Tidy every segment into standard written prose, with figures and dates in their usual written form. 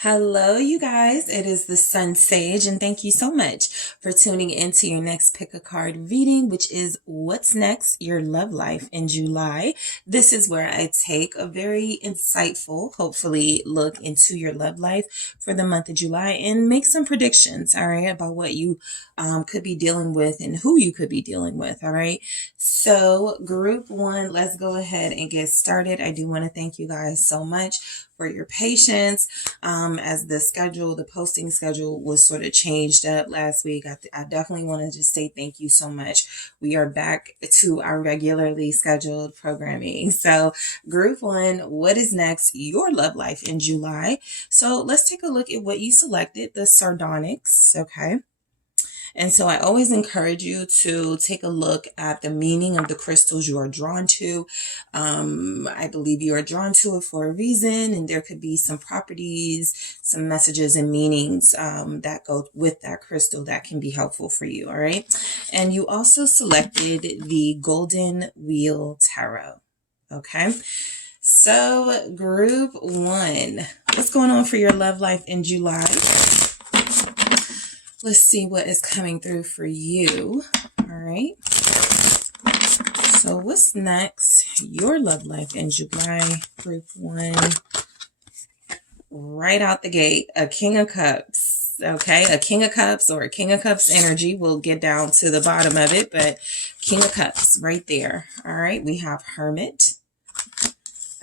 Hello, you guys. It is the SunSage, and thank you so much for tuning into your next pick a card reading, which is What's Next? Your Love Life in July. This is where I take a very insightful, hopefully, look into your love life for the month of July and make some predictions, all right, about what you could be dealing with and who you could be dealing with, all right? So, group one, let's go ahead and get started. I do want to thank you guys so much for your patience. As the posting schedule was sort of changed up last week, I definitely want to just say thank you so much. We are back to our regularly scheduled programming. So group one, what is next? Your love life in July. So let's take a look at what you selected, the sardonyx. Okay. And so I always encourage you to take a look at the meaning of the crystals you are drawn to. I believe you are drawn to it for a reason, and there could be some properties, some messages and meanings that go with that crystal that can be helpful for you. All right. And you also selected the Golden Wheel Tarot. Okay. So group one, what's going on for your love life in July? Let's see what is coming through for you. All right. So what's next? Your love life in July, group one. Right out the gate, a King of Cups. Okay, a King of Cups or a King of Cups energy. We'll get down to the bottom of it, but King of Cups right there. All right, we have Hermit.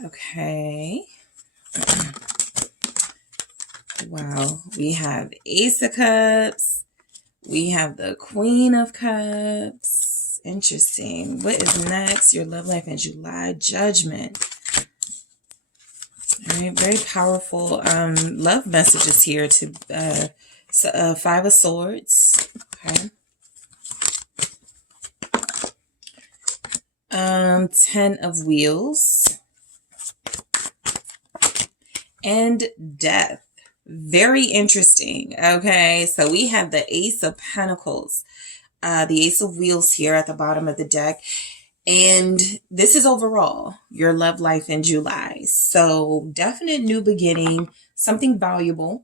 Okay. Wow, we have Ace of Cups. We have the Queen of Cups. Interesting. What is next? Your love life in July. Judgment. All right, very powerful love messages here to Five of Swords. Okay. 10 of Wheels. And Death. Very interesting. Okay, so we have the Ace of Pentacles, the Ace of Wheels here at the bottom of the deck. And this is overall your love life in July. So definite new beginning, something valuable,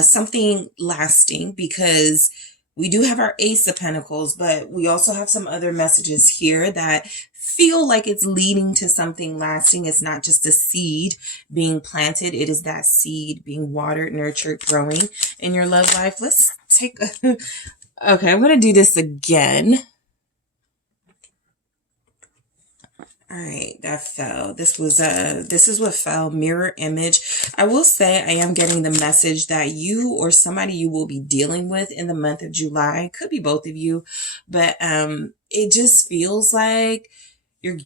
something lasting, because we do have our Ace of Pentacles, but we also have some other messages here that feel like it's leading to something lasting. It's not just a seed being planted. It is that seed being watered, nurtured, growing in your love life. Let's take a... Okay, I'm going to do this again. All right, that fell. This is what fell, mirror image. I will say I am getting the message that you or somebody you will be dealing with in the month of July, could be both of you, but it just feels like you're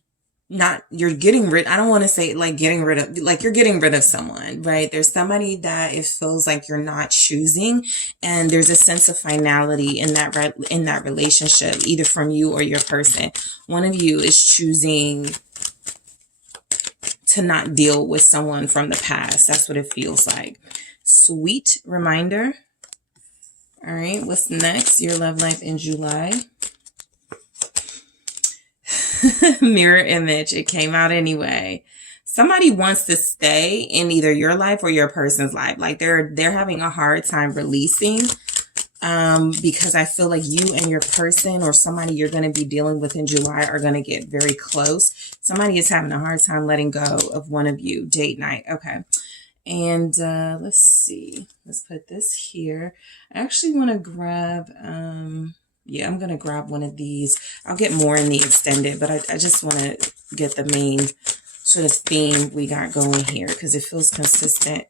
getting rid, I don't want to say like getting rid of, like you're getting rid of someone, right? There's somebody that it feels like you're not choosing, and there's a sense of finality in that relationship, either from you or your person. One of you is choosing to not deal with someone from the past. That's what it feels like. Sweet reminder. All right, what's next? Your love life in July. Mirror image. It came out anyway. Somebody wants to stay in either your life or your person's life. Like they're having a hard time releasing, because I feel like you and your person or somebody you're going to be dealing with in July are going to get very close. Somebody is having a hard time letting go of one of you. Date night. Okay. And let's see. Let's put this here. I actually want to grab... yeah, I'm going to grab one of these. I'll get more in the extended, but I just want to get the main sort of theme we got going here because it feels consistent.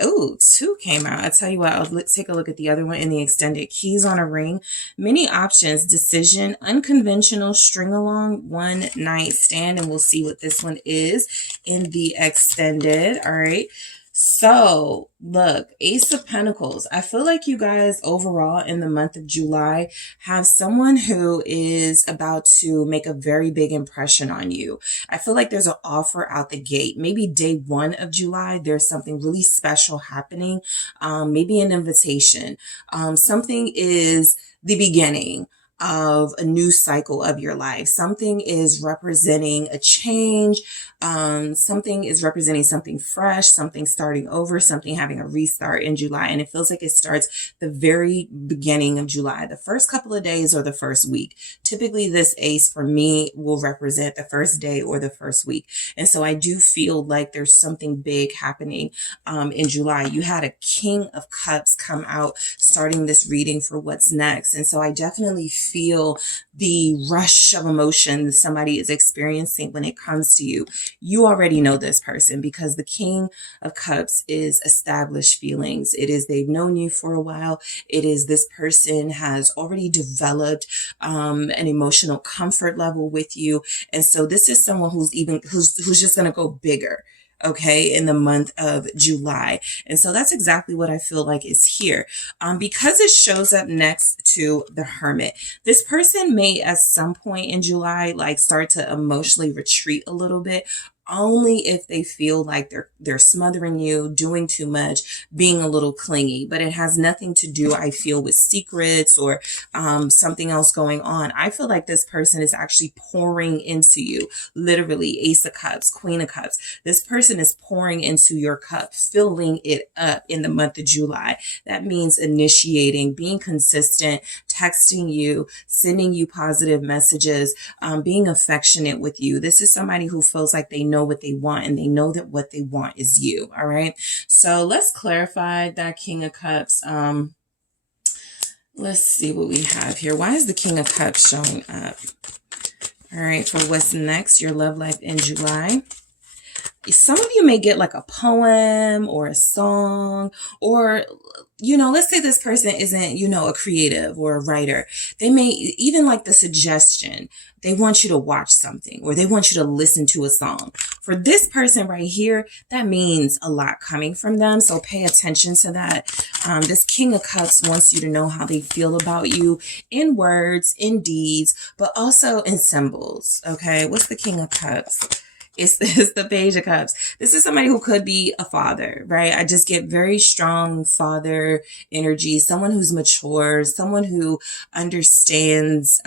Oh, 2 came out. I tell you what, let's take a look at the other one in the extended. Keys on a ring. Many options. Decision. Unconventional. String along. One night stand. And we'll see what this one is in the extended. All right. So look, Ace of Pentacles. I feel like you guys overall in the month of July have someone who is about to make a very big impression on you. I feel like there's an offer out the gate. Maybe day 1 of July, there's something really special happening. Maybe an invitation. Something is the beginning of a new cycle of your life. Something is representing a change, Something is representing something fresh, something starting over, something having a restart in July. And it feels like it starts the very beginning of July, the first couple of days or the first week. Typically, this ace for me will represent the first day or the first week. And so I do feel like there's something big happening in July. You had a King of Cups come out starting this reading for what's next. And so I definitely feel the rush of emotion somebody is experiencing when it comes to you. You already know this person because the King of Cups is established feelings. It is they've known you for a while. It is this person has already developed an emotional comfort level with you. And so this is someone who's just going to go bigger, okay, in the month of July. And so that's exactly what I feel like is here. Because it shows up next to the Hermit, this person may at some point in July, like start to emotionally retreat a little bit, only if they feel like they're smothering you, doing too much, being a little clingy. But it has nothing to do, I feel, with secrets or something else going on. I feel like this person is actually pouring into you. Literally, Ace of Cups, Queen of Cups. This person is pouring into your cup, filling it up in the month of July. That means initiating, being consistent, texting you, sending you positive messages, being affectionate with you. This is somebody who feels like they know what they want and they know that what they want is you. All right. So let's clarify that King of Cups. Let's see what we have here. Why is the King of Cups showing up? All right. For what's next, your love life in July. Some of you may get like a poem or a song, or, let's say this person isn't, a creative or a writer. They may even like the suggestion. They want you to watch something or they want you to listen to a song. For this person right here, that means a lot coming from them. So pay attention to that. This King of Cups wants you to know how they feel about you in words, in deeds, but also in symbols. Okay. What's the King of Cups? It's the Page of Cups. This is somebody who could be a father, right? I just get very strong father energy, someone who's mature, someone who understands,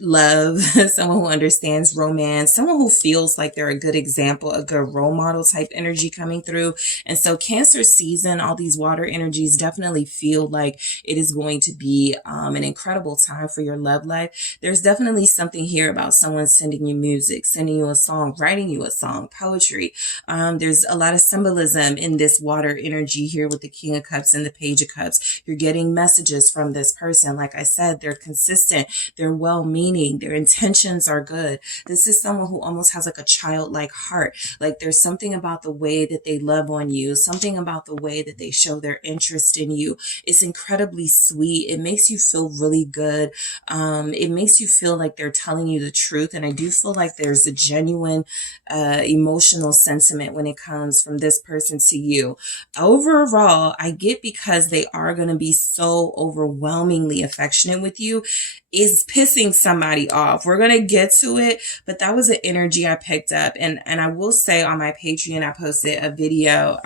love, someone who understands romance, someone who feels like they're a good example, a good role model type energy coming through. And so Cancer season, all these water energies definitely feel like it is going to be an incredible time for your love life. There's definitely something here about someone sending you music, sending you a song, writing you a song, poetry. There's a lot of symbolism in this water energy here with the King of Cups and the Page of Cups. You're getting messages from this person. Like I said, they're consistent. They're well-meaning. Their intentions are good. This is someone who almost has like a childlike heart. Like there's something about the way that they love on you, something about the way that they show their interest in you. It's incredibly sweet. It makes you feel really good. It makes you feel like they're telling you the truth. And I do feel like there's a genuine emotional sentiment when it comes from this person to you. Overall, I get because they are going to be so overwhelmingly affectionate with you, is pissing somebody off. We're going to get to it, but that was an energy I picked up. And I will say on my Patreon, I posted a video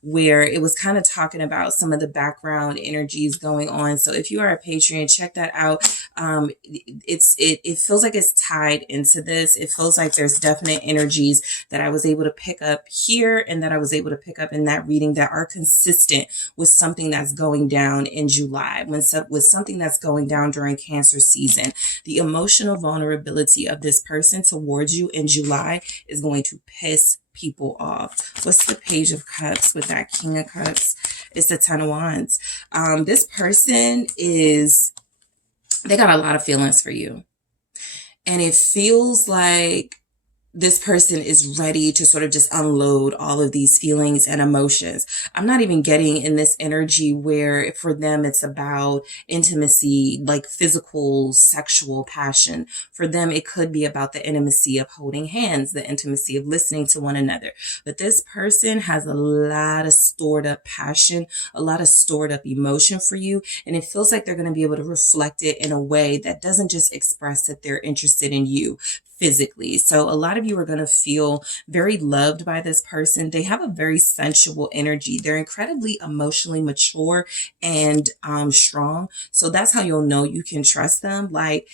where it was kind of talking about some of the background energies going on. So if you are a Patreon, check that out. It feels like it's tied into this. It feels like there's definite energies that I was able to pick up here and that I was able to pick up in that reading that are consistent with something that's going down in July, with something that's going down during Cancer season. The emotional vulnerability of this person towards you in July is going to piss people off. What's the Page of Cups with that King of Cups? It's the Ten of Wands. This person they got a lot of feelings for you. And it feels like this person is ready to sort of just unload all of these feelings and emotions. I'm not even getting in this energy where for them it's about intimacy, like physical, sexual passion. For them, it could be about the intimacy of holding hands, the intimacy of listening to one another. But this person has a lot of stored up passion, a lot of stored up emotion for you. And it feels like they're going to be able to reflect it in a way that doesn't just express that they're interested in you physically. So a lot of you are going to feel very loved by this person. They have a very sensual energy. They're incredibly emotionally mature and strong. So that's how you'll know you can trust them. Like,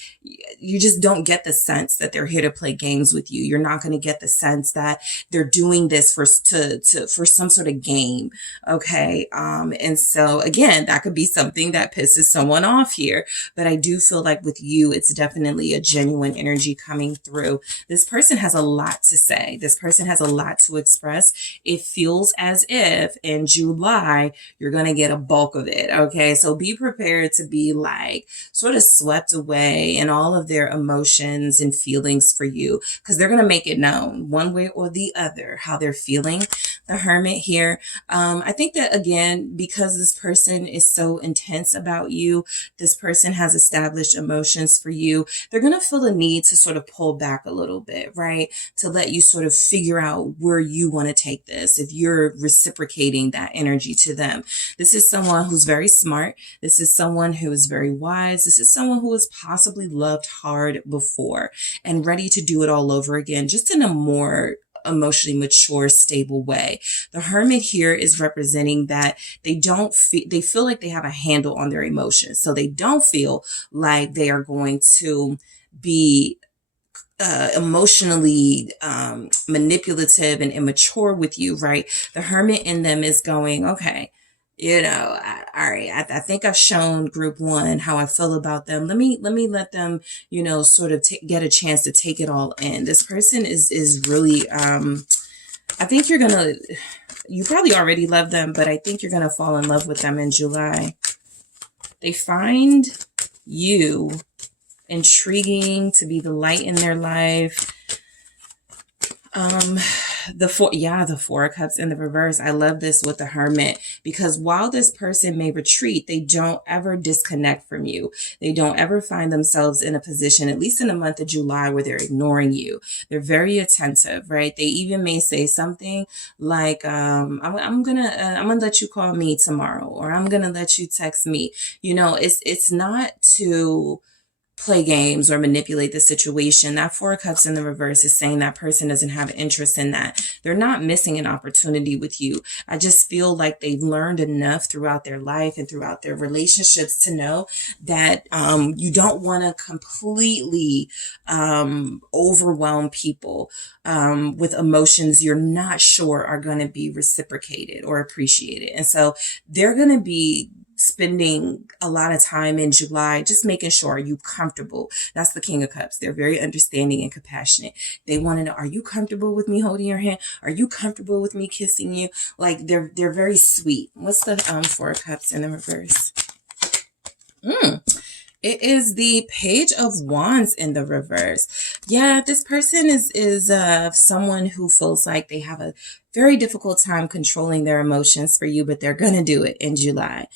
you just don't get the sense that they're here to play games with you. You're not going to get the sense that they're doing this for some sort of game. Okay. And so again, that could be something that pisses someone off here. But I do feel like with you, it's definitely a genuine energy coming through. This person has a lot to say. This person has a lot to express. It feels as if in July, you're going to get a bulk of it. Okay. So be prepared to be like sort of swept away in all of their emotions and feelings for you, because they're going to make it known one way or the other how they're feeling. The Hermit here. I think that again, because this person is so intense about you, this person has established emotions for you, they're going to feel a need to sort of pull back a little bit, right? To let you sort of figure out where you want to take this, if you're reciprocating that energy to them. This is someone who's very smart. This is someone who is very wise. This is someone who has possibly loved hard before and ready to do it all over again, just in a more emotionally mature, stable way. The Hermit here is representing that they feel like they have a handle on their emotions. So they don't feel like they are going to be emotionally manipulative and immature with you, right? The Hermit in them is going, okay, all right, I think I've shown group one how I feel about them. Let me let them, sort of get a chance to take it all in. This person is really, I think you probably already love them, but I think you're going to fall in love with them in July. They find you intriguing, to be the light in their life. The Four of Cups in the reverse. I love this with the Hermit, because while this person may retreat, they don't ever disconnect from you. They don't ever find themselves in a position, at least in the month of July, where they're ignoring you. They're very attentive, right? They even may say something like, I'm gonna let you call me tomorrow, or I'm gonna let you text me. It's not to play games or manipulate the situation. That Four of Cups in the reverse is saying that person doesn't have interest in that. They're not missing an opportunity with you. I just feel like they've learned enough throughout their life and throughout their relationships to know that you don't want to completely overwhelm people with emotions you're not sure are going to be reciprocated or appreciated. And so they're going to be spending a lot of time in July just making sure, are you comfortable? That's the King of Cups. They're very understanding and compassionate. They want to know, are you comfortable with me holding your hand? Are you comfortable with me kissing you? Like, they're very sweet. What's the Four of Cups in the reverse? It is the Page of Wands in the reverse. Yeah, this person is someone who feels like they have a very difficult time controlling their emotions for you, but they're going to do it in July.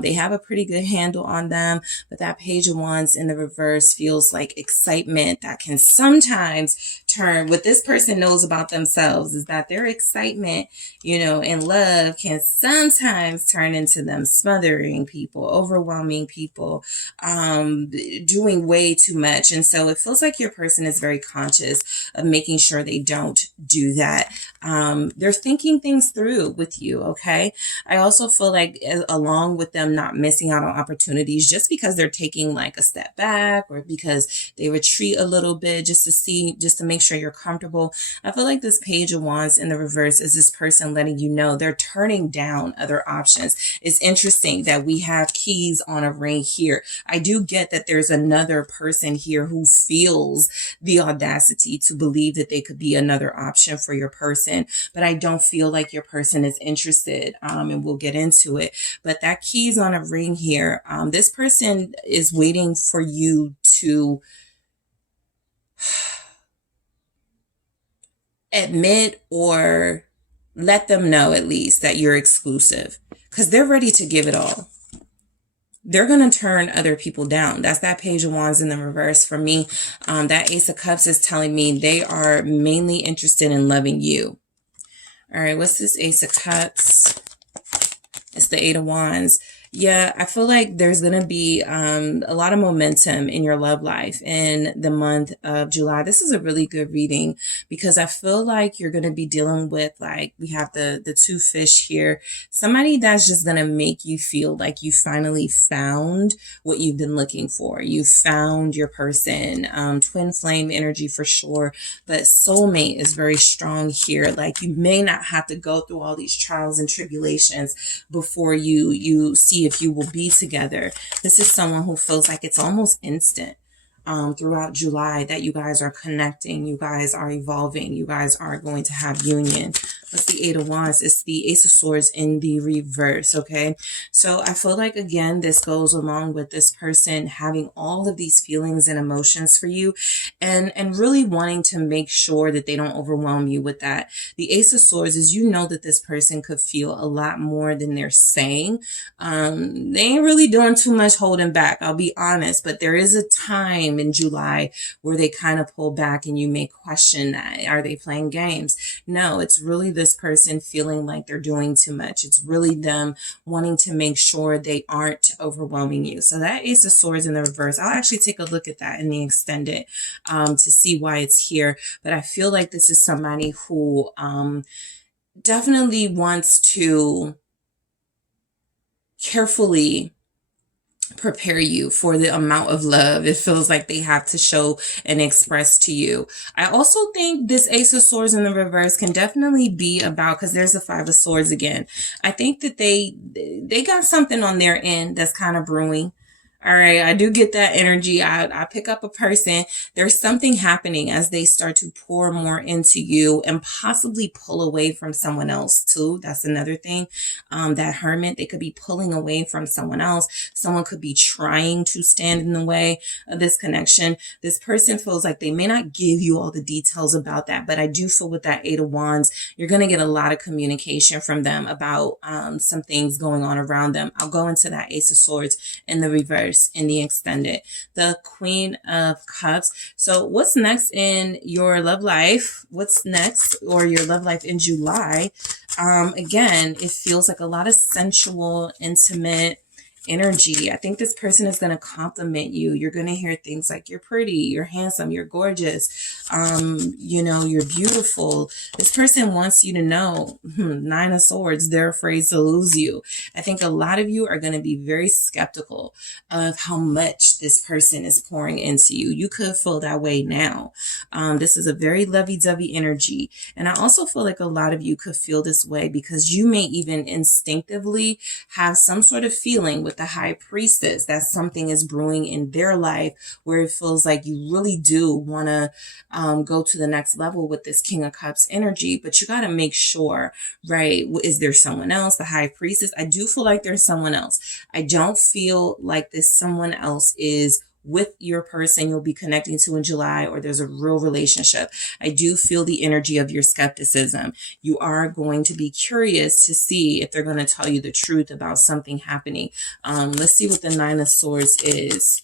They have a pretty good handle on them, but that Page of Wands in the reverse feels like excitement that can sometimes turn. What this person knows about themselves is that their excitement, in love can sometimes turn into them smothering people, overwhelming people, doing way too much. And so it feels like your person is very conscious of making sure they don't do that. They're thinking things through with you. Okay. I also feel like along with them not missing out on opportunities, just because they're taking like a step back, or because they retreat a little bit just to make sure you're comfortable. I feel like this Page of Wands in the reverse is this person letting you know they're turning down other options. It's interesting that we have keys on a ring here. I do get that there's another person here who feels the audacity to believe that they could be another option for your person, but I don't feel like your person is interested, and we'll get into it. But that keys on a ring here. This person is waiting for you to admit or let them know at least that you're exclusive, because they're ready to give it all. They're going to turn other people down. That's that Page of Wands in the reverse for me. That Ace of Cups is telling me they are mainly interested in loving you. All right, what's this Ace of Cups? It's the Eight of Wands. Yeah, I feel like there's going to be a lot of momentum in your love life in the month of July. This is a really good reading because I feel like you're going to be dealing with, like, we have the two fish here, somebody that's just going to make you feel like you finally found what you've been looking for. You found your person, twin flame energy for sure, but soulmate is very strong here. Like, you may not have to go through all these trials and tribulations before you see if you will be together. This is someone who feels like it's almost instant throughout July that you guys are connecting, you guys are evolving, you guys are going to have union. What's the Eight of Wands? It's the Ace of Swords in the reverse, okay? So I feel like, again, this goes along with this person having all of these feelings and emotions for you and really wanting to make sure that they don't overwhelm you with that. The Ace of Swords is, you know, that this person could feel a lot more than they're saying. They ain't really doing too much holding back, I'll be honest, but there is a time in July where they kind of pull back and you may question that. Are they playing games? No, it's really this person feeling like they're doing too much. It's really them wanting to make sure they aren't overwhelming you. So that Ace of Swords in the reverse, I'll actually take a look at that in the extended to see why it's here. But I feel like this is somebody who definitely wants to carefully prepare you for the amount of love it feels like they have to show and express to you. I also think this Ace of Swords in the reverse can definitely be about, because there's the Five of Swords again. I think that they got something on their end that's kind of brewing. All right, I do get that energy. I pick up a person. There's something happening as they start to pour more into you and possibly pull away from someone else too. That's another thing. That Hermit, they could be pulling away from someone else. Someone could be trying to stand in the way of this connection. This person feels like they may not give you all the details about that, but I do feel with that Eight of Wands, you're going to get a lot of communication from them about some things going on around them. I'll go into that Ace of Swords in the reverse in the extended. The Queen of Cups. So what's next in your love life? What's next, or your love life in July? Again, it feels like a lot of sensual, intimate energy. I think this person is going to compliment you. You're going to hear things like you're pretty, you're handsome, you're gorgeous, you know, you're beautiful. This person wants you to know, Nine of Swords, they're afraid to lose you. I think a lot of you are going to be very skeptical of how much this person is pouring into you. You could feel that way now. This is a very lovey-dovey energy. And I also feel like a lot of you could feel this way because you may even instinctively have some sort of feeling with the High Priestess that something is brewing in their life where it feels like you really do want to go to the next level with this King of Cups energy, but you got to make sure, right? Is there someone else? The High Priestess, I do feel like there's someone else. I don't feel like this someone else is with your person you'll be connecting to in July, or there's a real relationship. I do feel the energy of your skepticism. You are going to be curious to see if they're going to tell you the truth about something happening. Let's see what the Nine of Swords is.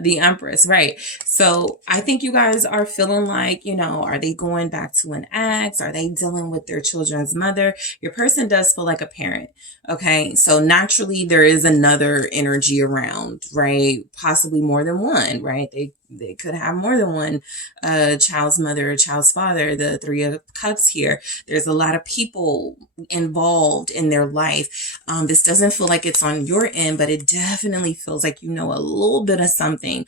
The Empress, right? So I think you guys are feeling like, you know, are they going back to an ex? Are they dealing with their children's mother? Your person does feel like a parent. Okay. So naturally there is another energy around, right? Possibly more than one, right? They could have more than one child's mother or child's father. The Three of Cups here. There's a lot of people involved in their life. This doesn't feel like it's on your end, but it definitely feels like, you know, a little bit of something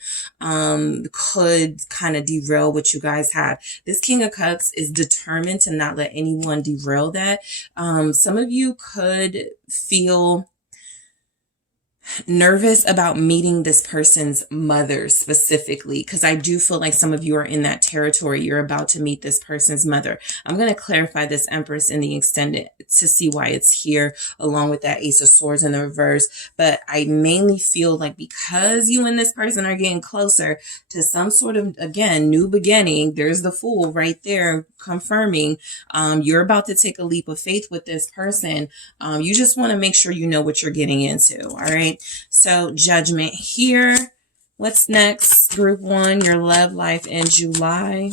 could kind of derail what you guys have. This King of Cups is determined to not let anyone derail that. Some of you could feel nervous about meeting this person's mother specifically, because I do feel like some of you are in that territory. You're about to meet this person's mother. I'm going to clarify this Empress in the extended to see why it's here along with that Ace of Swords in the reverse. But I mainly feel like because you and this person are getting closer to some sort of, again, new beginning, there's the Fool right there confirming you're about to take a leap of faith with this person. You just want to make sure you know what you're getting into. All right. So Judgment here. What's next? Group 1, your love life in July.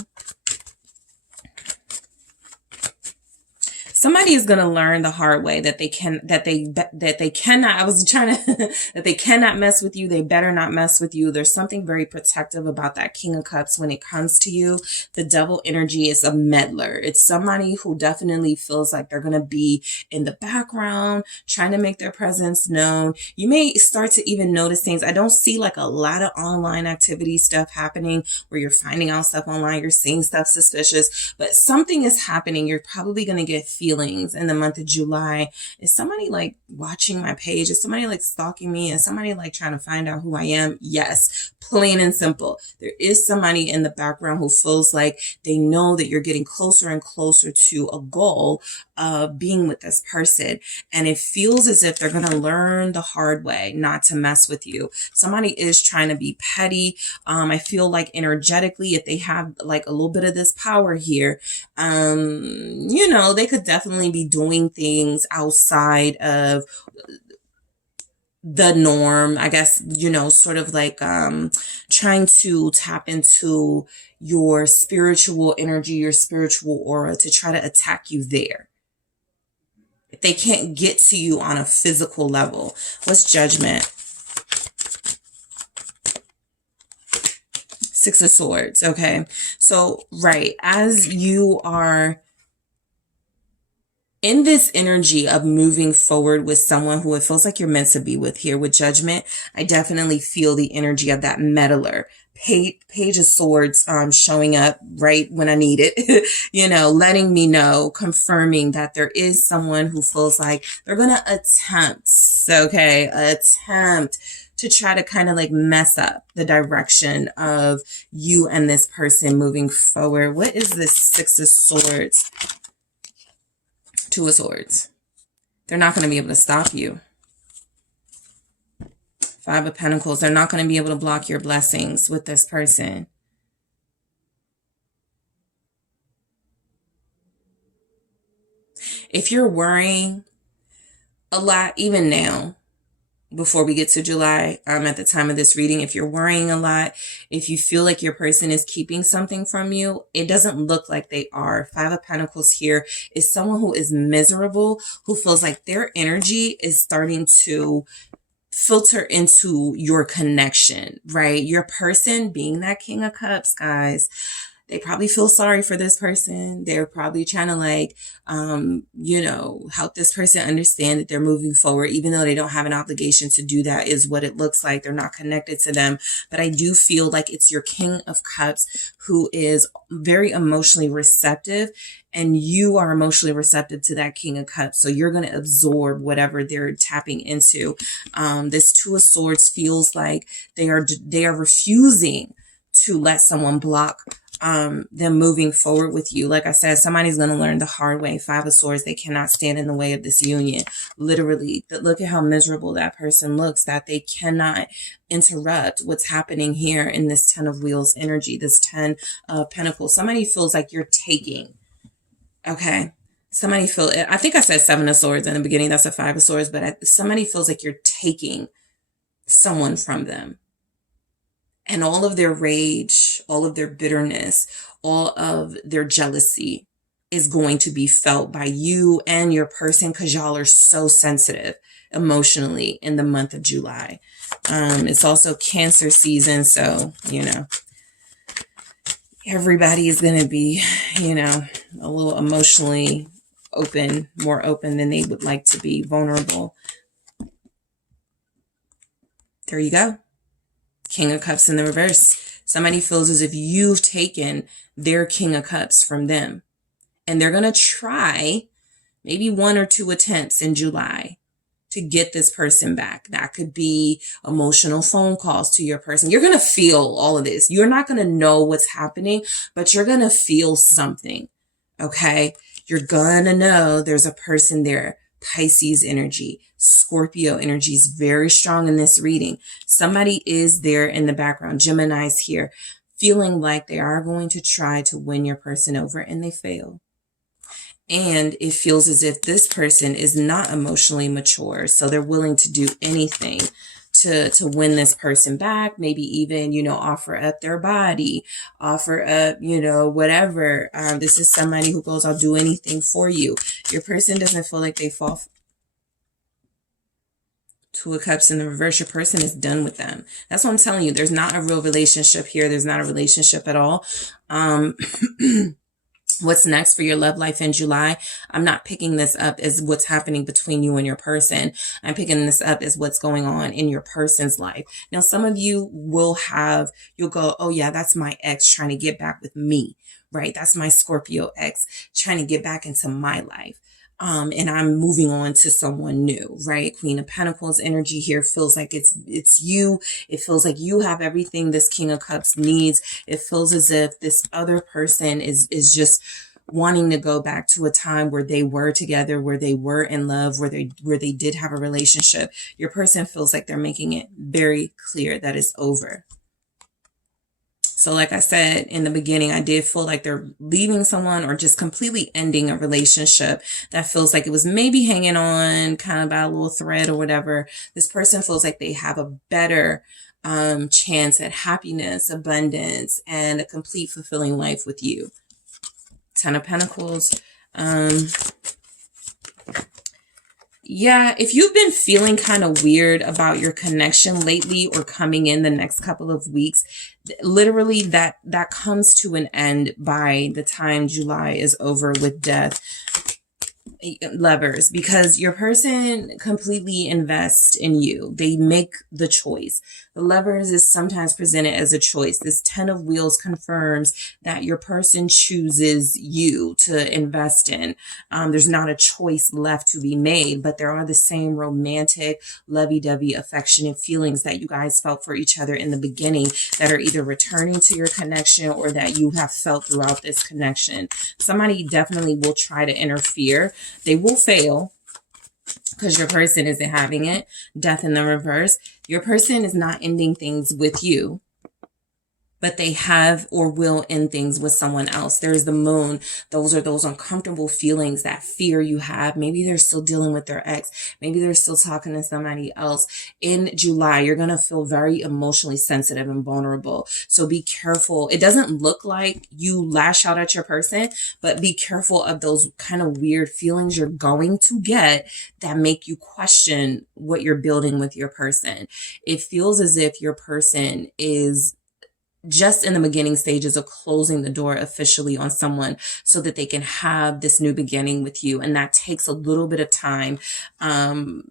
Somebody is going to learn the hard way that they cannot, I was trying to, that they cannot mess with you. They better not mess with you. There's something very protective about that King of Cups when it comes to you. The Devil energy is a meddler. It's somebody who definitely feels like they're going to be in the background, trying to make their presence known. You may start to even notice things. I don't see like a lot of online activity stuff happening where you're finding out stuff online, you're seeing stuff suspicious, but something is happening. You're probably going to get feelings in the month of July. Is somebody like watching my page? Is somebody like stalking me? Is somebody like trying to find out who I am? Yes, plain and simple. There is somebody in the background who feels like they know that you're getting closer and closer to a goal of being with this person. And it feels as if they're going to learn the hard way not to mess with you. Somebody is trying to be petty. I feel like energetically, if they have like a little bit of this power here, you know, they could definitely be doing things outside of the norm, I guess, you know, sort of like trying to tap into your spiritual energy, your spiritual aura to try to attack you there. If they can't get to you on a physical level. What's Judgment? Six of Swords. Okay. So, right. As you are in this energy of moving forward with someone who it feels like you're meant to be with here with Judgment, I definitely feel the energy of that meddler. Page of Swords showing up right when I need it, you know, letting me know, confirming that there is someone who feels like they're going to attempt to try to kind of like mess up the direction of you and this person moving forward. What is this Six of Swords? Two of Swords. They're not going to be able to stop you. Five of Pentacles. They're not going to be able to block your blessings with this person. If you're worrying a lot, even now, before we get to July, at the time of this reading, if you're worrying a lot, if you feel like your person is keeping something from you, it doesn't look like they are. Five of Pentacles here is someone who is miserable, who feels like their energy is starting to filter into your connection, right? Your person being that King of Cups, guys, they probably feel sorry for this person. They're probably trying to like, you know, help this person understand that they're moving forward, even though they don't have an obligation to do that, is what it looks like. They're not connected to them. But I do feel like it's your King of Cups who is very emotionally receptive, and you are emotionally receptive to that King of Cups. So you're going to absorb whatever they're tapping into. This Two of Swords feels like they are refusing to let someone block them moving forward with you. Like I said, somebody's going to learn the hard way. Five of Swords, they cannot stand in the way of this union. Literally, look at how miserable that person looks, that they cannot interrupt what's happening here in this Ten of Wheels energy, this Ten of Pentacles. Somebody feels like you're taking. Okay. Somebody feel it. I think I said Seven of Swords in the beginning. That's a Five of Swords, but somebody feels like you're taking someone from them. And all of their rage, all of their bitterness, all of their jealousy is going to be felt by you and your person, because y'all are so sensitive emotionally in the month of July. It's also Cancer season, so, you know, everybody is going to be, you know, a little emotionally open, more open than they would like to be, vulnerable. There you go. King of Cups in the reverse. Somebody feels as if you've taken their King of Cups from them. And they're going to try maybe one or two attempts in July to get this person back. That could be emotional phone calls to your person. You're going to feel all of this. You're not going to know what's happening, but you're going to feel something. Okay? You're going to know there's a person there. Pisces energy, Scorpio energy is very strong in this reading. Somebody is there in the background. Gemini's here, feeling like they are going to try to win your person over and they fail. And it feels as if this person is not emotionally mature, so they're willing to do anything to win this person back, maybe even, you know, offer up their body, offer up, you know, whatever. This is somebody who goes, I'll do anything for you. Your person doesn't feel like they fall. Two of Cups in the reverse. Your person is done with them. That's what I'm telling you. There's not a real relationship here. There's not a relationship at all. What's next for your love life in July? I'm not picking this up as what's happening between you and your person. I'm picking this up as what's going on in your person's life. Now, some of you you'll go, oh yeah, that's my ex trying to get back with me, right? That's my Scorpio ex trying to get back into my life. And I'm moving on to someone new, right? Queen of Pentacles energy here feels like it's you. It feels like you have everything this King of Cups needs. It feels as if this other person is just wanting to go back to a time where they were together, where they were in love, where they did have a relationship. Your person feels like they're making it very clear that it's over. So like I said in the beginning, I did feel like they're leaving someone or just completely ending a relationship that feels like it was maybe hanging on kind of by a little thread or whatever. This person feels like they have a better chance at happiness, abundance, and a complete fulfilling life with you. Ten of Pentacles. Yeah, if you've been feeling kind of weird about your connection lately or coming in the next couple of weeks, literally that comes to an end by the time July is over with death. Lovers, because your person completely invests in you. They make the choice. The Lovers is sometimes presented as a choice. This 10 of Wheels confirms that your person chooses you to invest in. There's not a choice left to be made, but there are the same romantic, lovey-dovey, affectionate feelings that you guys felt for each other in the beginning that are either returning to your connection or that you have felt throughout this connection. Somebody definitely will try to interfere. They will fail because your person isn't having it. Death in the reverse. Your person is not ending things with you, but they have or will end things with someone else. There's the Moon. Those are those uncomfortable feelings, that fear you have. Maybe they're still dealing with their ex. Maybe they're still talking to somebody else. In July, you're going to feel very emotionally sensitive and vulnerable. So be careful. It doesn't look like you lash out at your person, but be careful of those kind of weird feelings you're going to get that make you question what you're building with your person. It feels as if your person is just in the beginning stages of closing the door officially on someone so that they can have this new beginning with you. And that takes a little bit of time,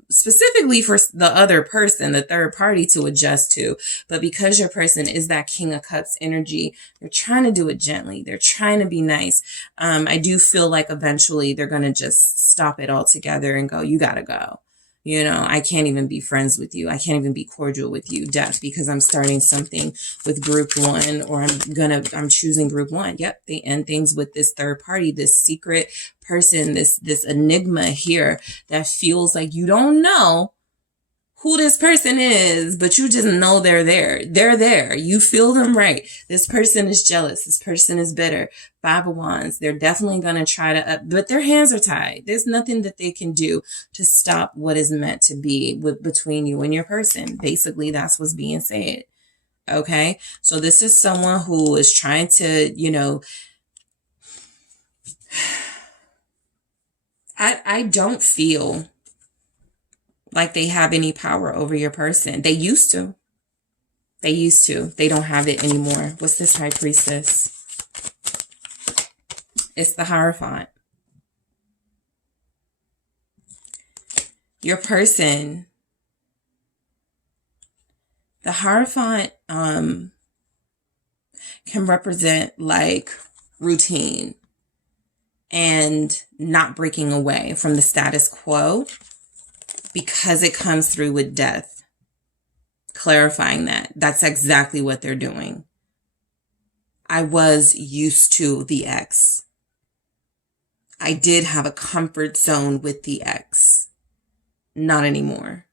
specifically for the other person, the third party, to adjust to. But because your person is that King of Cups energy, they're trying to do it gently. They're trying to be nice. I do feel like eventually they're going to just stop it all together and go, you got to go. You know, I can't even be friends with you. I can't even be cordial with you, Death, because I'm starting something with group one, or I'm choosing group one. Yep. They end things with this third party, this secret person, this enigma here that feels like you don't know who this person is, but you just know they're there. They're there. You feel them, right? This person is jealous. This person is bitter. Five of Wands. They're definitely going to try to, but their hands are tied. There's nothing that they can do to stop what is meant to be between you and your person. Basically, that's what's being said. Okay. So this is someone who is trying to, you know, I don't feel like they have any power over your person. They used to. They used to. They don't have it anymore. What's this High Priestess? It's the Hierophant. Your person, the Hierophant can represent like routine and not breaking away from the status quo, because it comes through with death. Clarifying that. That's exactly what they're doing. I was used to the ex. I did have a comfort zone with the ex. Not anymore.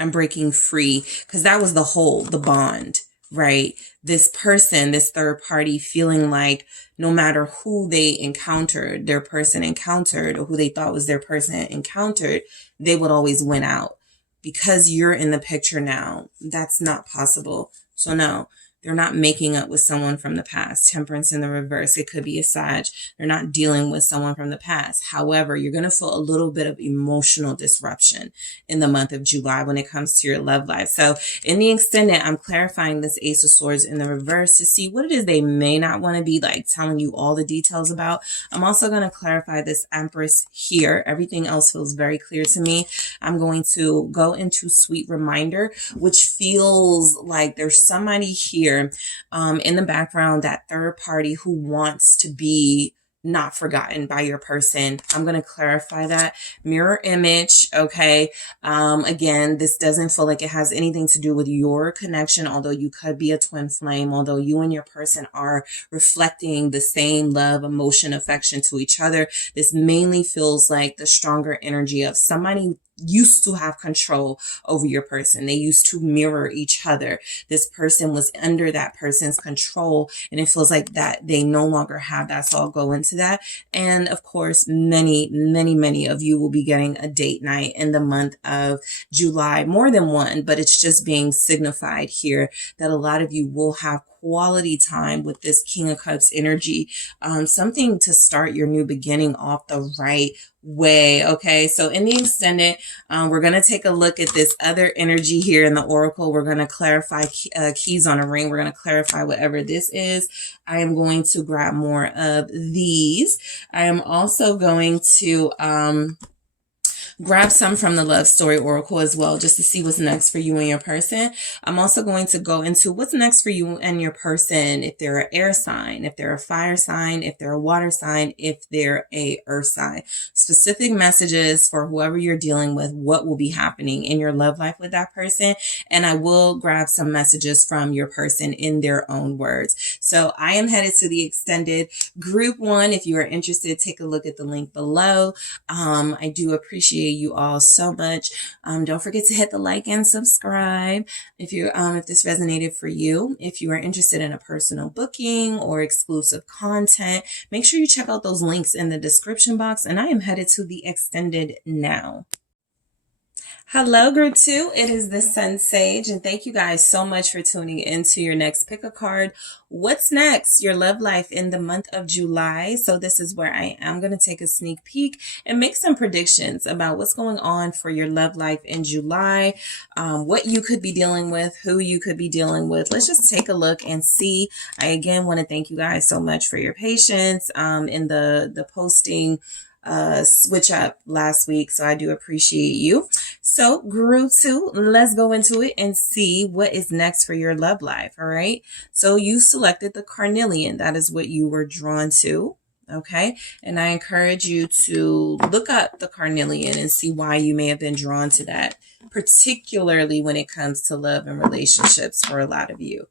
I'm breaking free, because that was the bond, right? This person, this third party, feeling like no matter who they encountered, their person encountered, or who they thought was their person encountered, they would always win out. because you're in the picture now, that's not possible. So no, they're not making up with someone from the past. Temperance in the reverse. It could be a Sag. They're not dealing with someone from the past. However, you're going to feel a little bit of emotional disruption in the month of July when it comes to your love life. So in the extended, I'm clarifying this Ace of Swords in the reverse to see what it is they may not want to be like telling you all the details about. I'm also going to clarify this Empress here. Everything else feels very clear to me. I'm going to go into Sweet Reminder, which feels like there's somebody here in the background, that third party who wants to be not forgotten by your person. I'm going to clarify that. Mirror image. Okay. Again, this doesn't feel like it has anything to do with your connection, although you could be a twin flame, although you and your person are reflecting the same love, emotion, affection to each other. This mainly feels like the stronger energy of somebody used to have control over your person. They used to mirror each other. This person was under that person's control, and it feels like that they no longer have that. So I'll go into that. And of course, many of you will be getting a date night in the month of July, more than one, but it's just being signified here that a lot of you will have quality time with this King of Cups energy. Something to start your new beginning off the right way. Okay. So in the extended, we're going to take a look at this other energy here in the Oracle. We're going to clarify keys on a ring. We're going to clarify whatever this is. I am going to grab more of these. I am also going to, grab some from the Love Story Oracle as well, just to see what's next for you and your person. I'm also going to go into what's next for you and your person, if they're an air sign, if they're a fire sign, if they're a water sign, if they're a earth sign. Specific messages for whoever you're dealing with, what will be happening in your love life with that person. And I will grab some messages from your person in their own words. So I am headed to the extended group one. If you are interested, take a look at the link below. I do appreciate you all so much. Don't forget to hit the like and subscribe if you if this resonated for you. If you are interested in a personal booking or exclusive content, make sure you check out those links in the description box. And I am headed to the extended now. Hello, group 2. It is the SunSage, and thank you guys so much for tuning into your next pick a card. What's next? Your love life in the month of July. So this is where I am going to take a sneak peek and make some predictions about what's going on for your love life in July, what you could be dealing with, who you could be dealing with. Let's just take a look and see. I again want to thank you guys so much for your patience in the posting switch up last week. So I do appreciate you. So group 2, let's go into it and see what is next for your love life. All right. So you selected the carnelian. That is what you were drawn to. Okay. And I encourage you to look up the carnelian and see why you may have been drawn to that, particularly when it comes to love and relationships for a lot of you.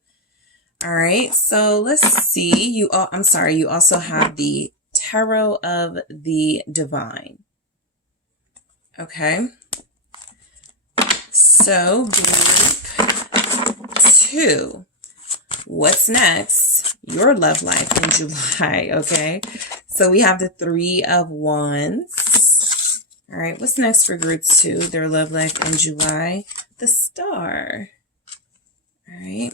All right. So let's see. You also have the Tarot of the Divine. Okay. So group 2, what's next? Your love life in July. Okay. So we have the 3 of Wands. All right. What's next for group 2? Their love life in July. The Star. All right.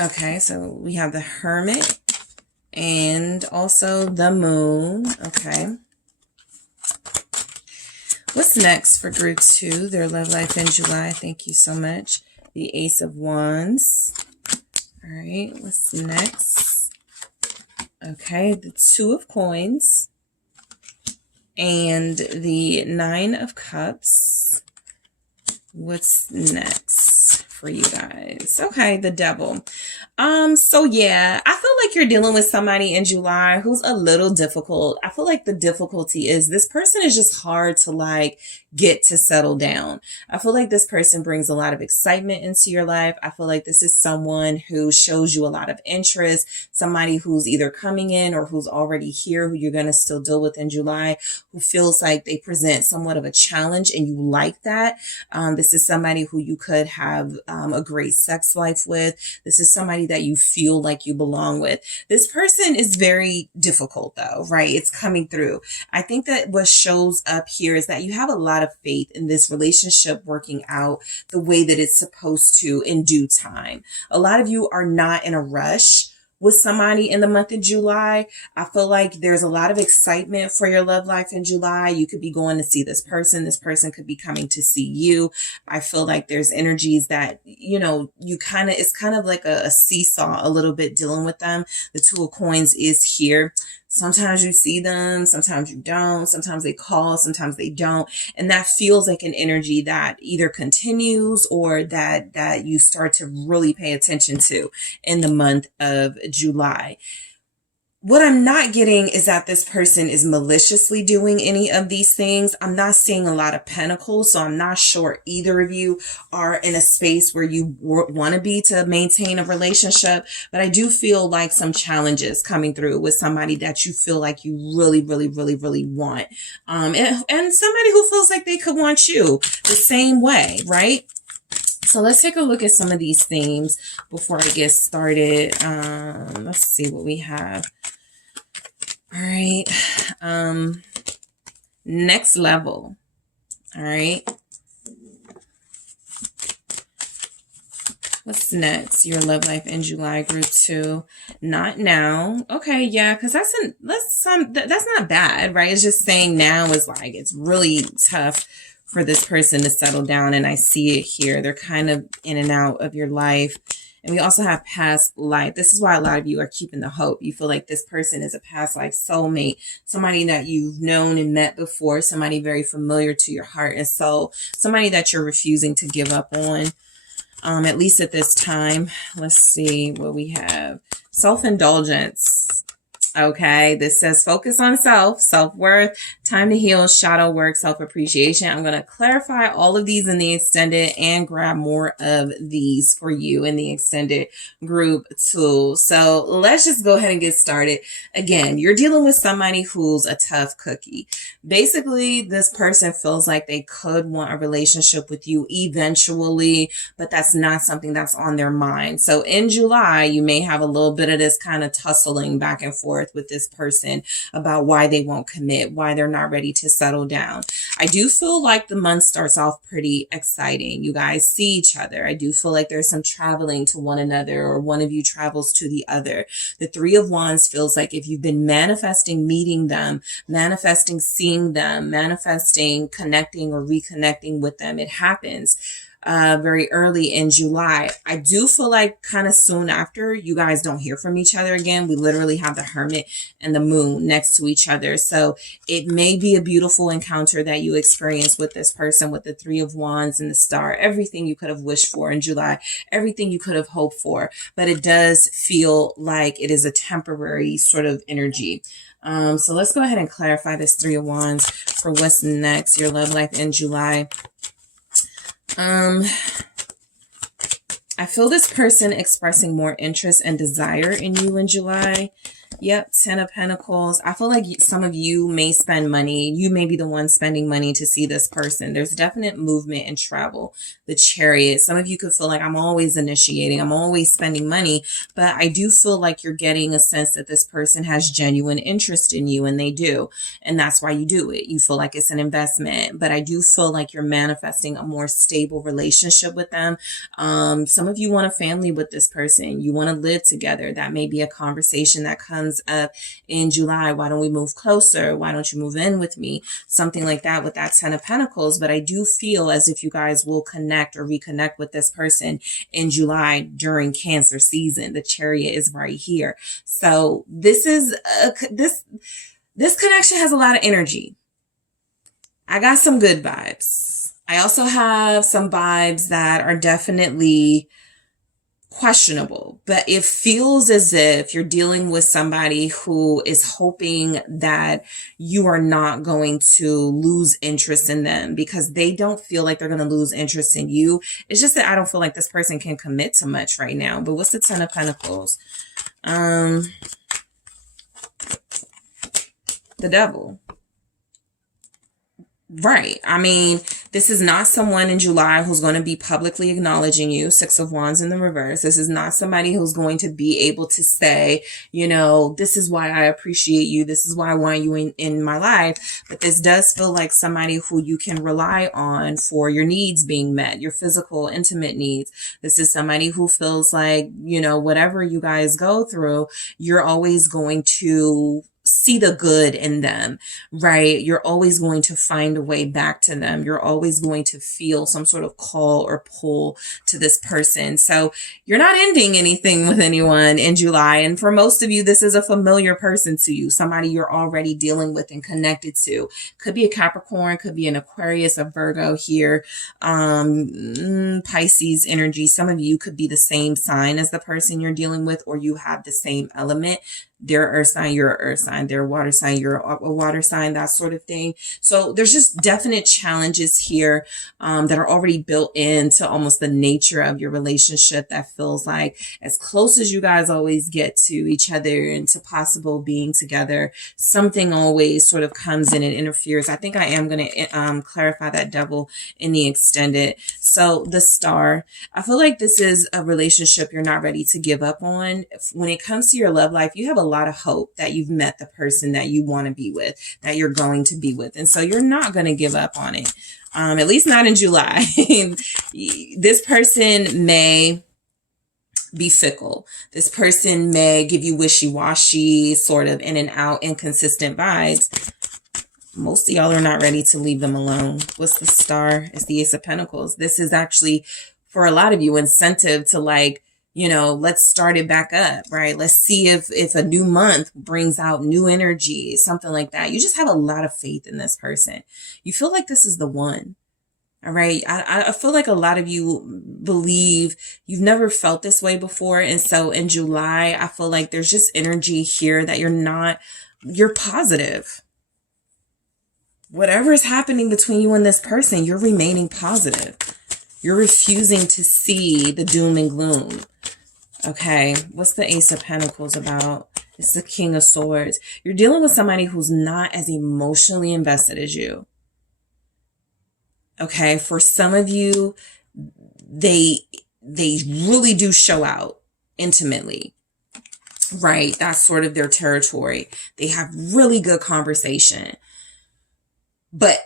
Okay. So we have the Hermit. And also the Moon. Okay. What's next for group 2? Their love life in July. Thank you so much. The Ace of Wands. All right. What's next? Okay. The 2 of Coins. And the 9 of Cups. What's next for you guys? Okay. The Devil. So yeah, I feel like you're dealing with somebody in July who's a little difficult. I feel like the difficulty is this person is just hard to like get to settle down. I feel like this person brings a lot of excitement into your life. I feel like this is someone who shows you a lot of interest, somebody who's either coming in or who's already here, who you're going to still deal with in July, who feels like they present somewhat of a challenge and you like that. This is somebody who you could have a great sex life with. This is somebody that you feel like you belong with. This person is very difficult though, right? It's coming through. I think that what shows up here is that you have a lot of faith in this relationship working out the way that it's supposed to in due time. A lot of you are not in a rush with somebody in the month of July. I feel like there's a lot of excitement for your love life in July. You could be going to see this person. This person could be coming to see you. I feel like there's energies that, you know, it's kind of like a seesaw a little bit dealing with them. The Two of Coins is here. Sometimes you see them, sometimes you don't, sometimes they call, sometimes they don't. And that feels like an energy that either continues or that you start to really pay attention to in the month of July. What I'm not getting is that this person is maliciously doing any of these things. I'm not seeing a lot of pentacles, so I'm not sure either of you are in a space where you want to be to maintain a relationship. But I do feel like some challenges coming through with somebody that you feel like you really, really, really, really want. And somebody who feels like they could want you the same way, right? So let's take a look at some of these themes before I get started. Let's see what we have. All right. Next level. All right. What's next? Your love life in July, group 2. Not now. Okay, yeah, because that's not bad, right? It's just saying now is like it's really tough for this person to settle down, and I see it here. They're kind of in and out of your life. And we also have past life. This is why a lot of you are keeping the hope. You feel like this person is a past life soulmate, somebody that you've known and met before, somebody very familiar to your heart and soul, somebody that you're refusing to give up on, at least at this time. Let's see what we have. Self-indulgence. Okay, this says focus on self-worth, time to heal, shadow work, self-appreciation. I'm going to clarify all of these in the extended and grab more of these for you in the extended group too. So let's just go ahead and get started. Again, you're dealing with somebody who's a tough cookie. Basically, this person feels like they could want a relationship with you eventually, but that's not something that's on their mind. So in July, you may have a little bit of this kind of tussling back and forth with this person about why they won't commit, why they're not ready to settle down. I do feel like the month starts off pretty exciting. You guys see each other. I do feel like there's some traveling to one another, or one of you travels to the other. The Three of Wands feels like if you've been manifesting meeting them, manifesting seeing them, manifesting connecting or reconnecting with them, it happens very early in July. I do feel like kind of soon after, you guys don't hear from each other again. We literally have the Hermit and the Moon next to each other. So it may be a beautiful encounter that you experience with this person, with the Three of Wands and the Star, everything you could have wished for in July, everything you could have hoped for. But it does feel like it is a temporary sort of energy. So let's go ahead and clarify this Three of Wands for what's next, your love life in July. I feel this person expressing more interest and desire in you in July. Yep, Ten of Pentacles. I feel like some of you may spend money. You may be the one spending money to see this person. There's definite movement and travel. The Chariot. Some of you could feel like I'm always initiating. I'm always spending money. But I do feel like you're getting a sense that this person has genuine interest in you, and they do. And that's why you do it. You feel like it's an investment. But I do feel like you're manifesting a more stable relationship with them. Some of you want a family with this person. You want to live together. That may be a conversation that comes up in July. Why don't we move closer? Why don't you move in with me? Something like that with that Ten of Pentacles. But I do feel as if you guys will connect or reconnect with this person in July during Cancer season. The Chariot is right here. So this is this connection has a lot of energy. I got some good vibes. I also have some vibes that are definitely questionable, but it feels as if you're dealing with somebody who is hoping that you are not going to lose interest in them, because they don't feel like they're going to lose interest in you. It's just that I don't feel like this person can commit to much right now. But what's the Ten of Pentacles? The Devil. Right. I mean, This is not someone in July who's going to be publicly acknowledging you. Six of Wands in the reverse. This is not somebody who's going to be able to say, you know, this is why I appreciate you. This is why I want you in my life. But this does feel like somebody who you can rely on for your needs being met, your physical, intimate needs. This is somebody who feels like, you know, whatever you guys go through, you're always going to see the good in them, right? You're always going to find a way back to them. You're always going to feel some sort of call or pull to this person. So you're not ending anything with anyone in July. And for most of you, this is a familiar person to you, somebody you're already dealing with and connected to. Could be a Capricorn, could be an Aquarius, a Virgo here, Pisces energy. Some of you could be the same sign as the person you're dealing with, or you have the same element. They're earth sign, you're an earth sign. They're a water sign, you're a water sign, that sort of thing. So there's just definite challenges here that are already built into almost the nature of your relationship that feels like as close as you guys always get to each other and to possible being together, something always sort of comes in and interferes. I think I am going to clarify that devil in the extended. So the star, I feel like this is a relationship you're not ready to give up on. When it comes to your love life, you have a lot of hope that you've met the person that you want to be with, that you're going to be with. And so you're not going to give up on it. At least not in July. This person may be fickle. This person may give you wishy-washy, sort of in and out, inconsistent vibes. Most of y'all are not ready to leave them alone. What's the star? It's the Ace of Pentacles. This is actually, for a lot of you, incentive to like, you know, let's start it back up, right? Let's see if a new month brings out new energy, something like that. You just have a lot of faith in this person. You feel like this is the one. All right. I feel like a lot of you believe you've never felt this way before. And so in July, I feel like there's just energy here that you're positive. Whatever is happening between you and this person, you're remaining positive. You're refusing to see the doom and gloom. Okay, what's the Ace of Pentacles about? It's the King of Swords. You're dealing with somebody who's not as emotionally invested as you. Okay, for some of you, they really do show out intimately. Right, that's sort of their territory. They have really good conversation. But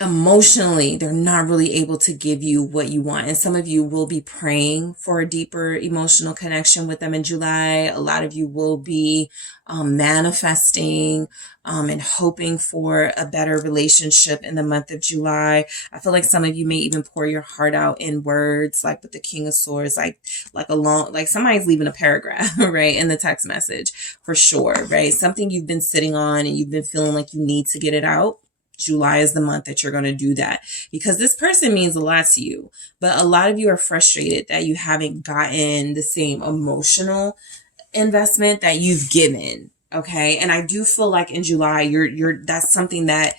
emotionally, they're not really able to give you what you want. And some of you will be praying for a deeper emotional connection with them in July. A lot of you will be manifesting and hoping for a better relationship in the month of July. I feel like some of you may even pour your heart out in words, like with the King of Swords, like somebody's leaving a paragraph, right, in the text message for sure, right? Something you've been sitting on and you've been feeling like you need to get it out. July is the month that you're going to do that, because this person means a lot to you. But a lot of you are frustrated that you haven't gotten the same emotional investment that you've given. Okay. And I do feel like in July, that's something that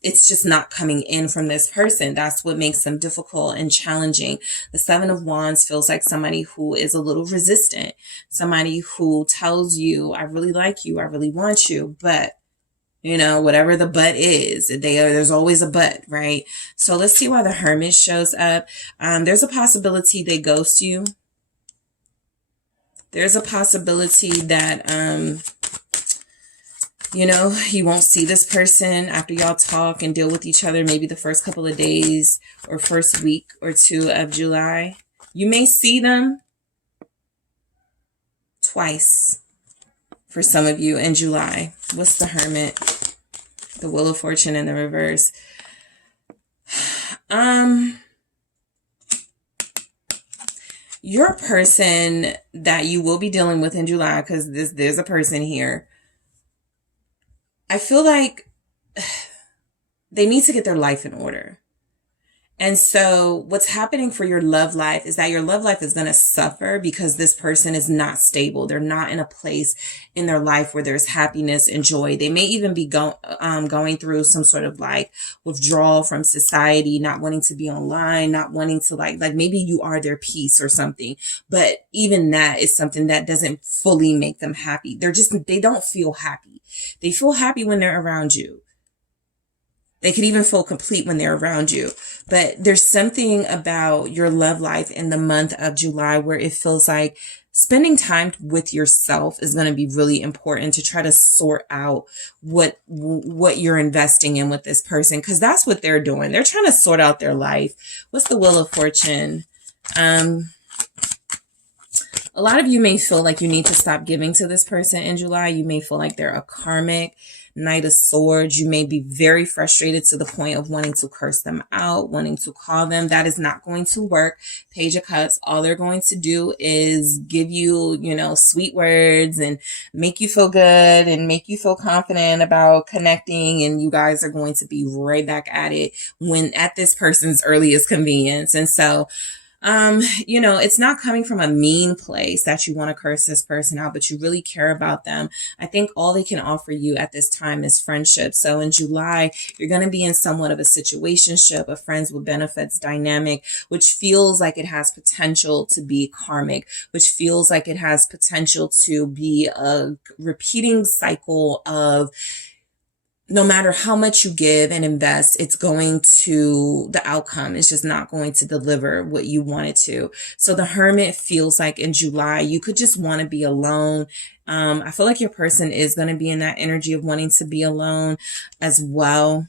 it's just not coming in from this person. That's what makes them difficult and challenging. The Seven of Wands feels like somebody who is a little resistant, somebody who tells you, I really like you, I really want you, but you know, whatever the but is, there's always a but, right? So let's see why the Hermit shows up. There's a possibility they ghost you. There's a possibility that, you know, you won't see this person after y'all talk and deal with each other, maybe the first couple of days or first week or two of July. You may see them twice for some of you in July. What's the Hermit? The Wheel of Fortune in the reverse. Your person that you will be dealing with in July, because there's a person here. I feel like they need to get their life in order. And so what's happening for your love life is that your love life is going to suffer because this person is not stable. They're not in a place in their life where there's happiness and joy. They may even be going through some sort of like withdrawal from society, not wanting to be online, not wanting to like maybe you are their peace or something. But even that is something that doesn't fully make them happy. They don't feel happy. They feel happy when they're around you. They could even feel complete when they're around you. But there's something about your love life in the month of July where it feels like spending time with yourself is going to be really important to try to sort out what you're investing in with this person, because that's what they're doing. They're trying to sort out their life. What's the Wheel of Fortune? A lot of you may feel like you need to stop giving to this person in July. You may feel like they're a karmic. Knight of Swords. You may be very frustrated to the point of wanting to curse them out, wanting to call them. That is not going to work. Page of Cups, all they're going to do is give you, sweet words and make you feel good and make you feel confident about connecting. And you guys are going to be right back at it at this person's earliest convenience. And so, it's not coming from a mean place that you want to curse this person out, but you really care about them. I think all they can offer you at this time is friendship. So in July, you're going to be in somewhat of a situationship, a friends with benefits dynamic, which feels like it has potential to be karmic, which feels like it has potential to be a repeating cycle of, no matter how much you give and invest, the outcome is just not going to deliver what you want it to. So the Hermit feels like in July, you could just want to be alone. I feel like your person is going to be in that energy of wanting to be alone as well.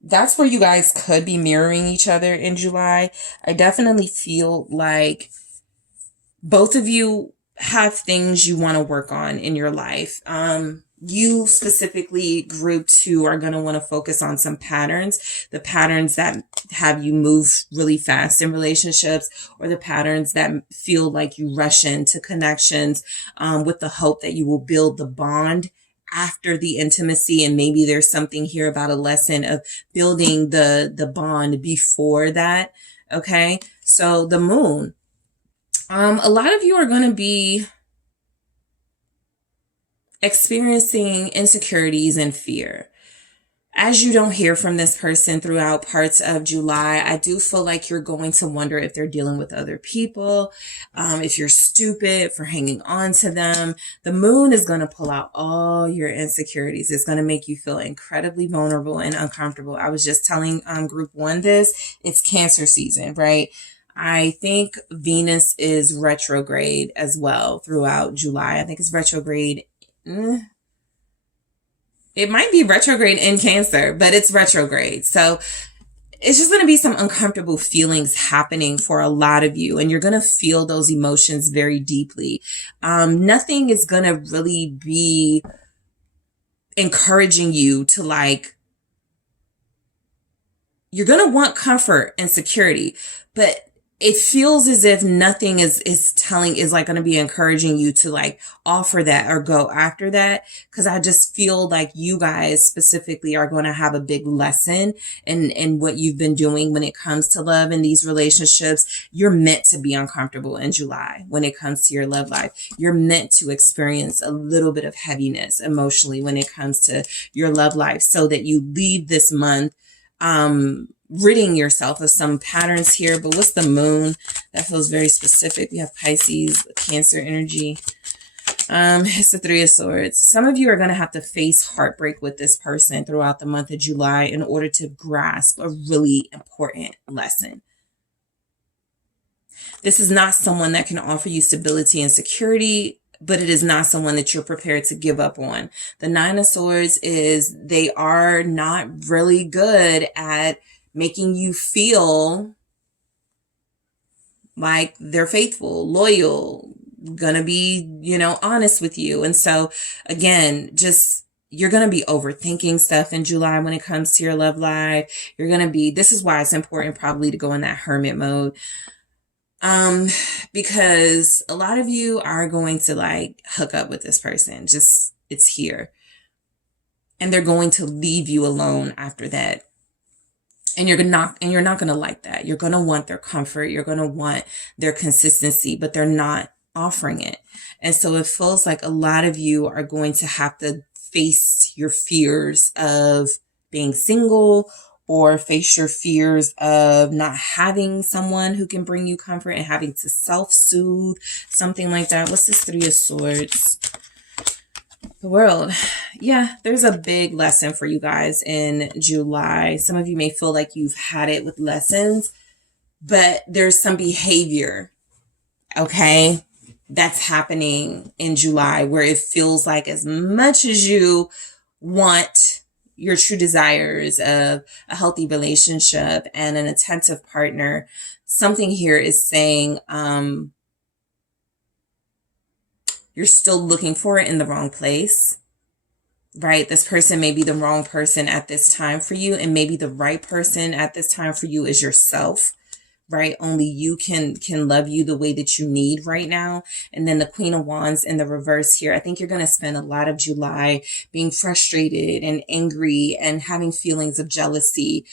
That's where you guys could be mirroring each other in July. I definitely feel like both of you have things you want to work on in your life. You specifically, group 2, are going to want to focus on some patterns, the patterns that have you move really fast in relationships, or the patterns that feel like you rush into connections with the hope that you will build the bond after the intimacy. And maybe there's something here about a lesson of building the bond before that. Okay. So the Moon, a lot of you are going to be experiencing insecurities and fear. As you don't hear from this person throughout parts of July, I do feel like you're going to wonder if they're dealing with other people, if you're stupid for hanging on to them. The Moon is going to pull out all your insecurities. It's going to make you feel incredibly vulnerable and uncomfortable. I was just telling group 1 this. It's Cancer season, right? I think Venus is retrograde as well throughout July. I think it's retrograde. It might be retrograde in Cancer, but it's retrograde. So it's just going to be some uncomfortable feelings happening for a lot of you, and you're going to feel those emotions very deeply. Nothing is going to really be encouraging you to you're going to want comfort and security, but it feels as if nothing is going to be encouraging you to offer that or go after that. Cause I just feel like you guys specifically are going to have a big lesson in what you've been doing when it comes to love in these relationships. You're meant to be uncomfortable in July when it comes to your love life. You're meant to experience a little bit of heaviness emotionally when it comes to your love life, so that you leave this month, ridding yourself of some patterns here. But what's the Moon? That feels very specific. We have Pisces, Cancer energy. It's the 3 of Swords. Some of you are going to have to face heartbreak with this person throughout the month of July in order to grasp a really important lesson. This is not someone that can offer you stability and security, but it is not someone that you're prepared to give up on. The 9 of Swords is they are not really good at making you feel like they're faithful, loyal, gonna be, honest with you. And so again, you're going to be overthinking stuff in July when it comes to your love life. This is why it's important probably to go in that hermit mode. Because a lot of you are going to hook up with this person. It's here. And they're going to leave you alone after that. And you're not going to like that. You're going to want their comfort. You're going to want their consistency, but they're not offering it. And so it feels like a lot of you are going to have to face your fears of being single, or face your fears of not having someone who can bring you comfort and having to self-soothe, something like that. What's this 3 of Swords? The world. Yeah, there's a big lesson for you guys in July. Some of you may feel like you've had it with lessons, but there's some behavior, okay, that's happening in July where it feels like as much as you want your true desires of a healthy relationship and an attentive partner, something here is saying you're still looking for it in the wrong place, right? This person may be the wrong person at this time for you, and maybe the right person at this time for you is yourself. Right? Only you can love you the way that you need right now. And then the Queen of Wands in the reverse here. I think you're going to spend a lot of July being frustrated and angry and having feelings of jealousy.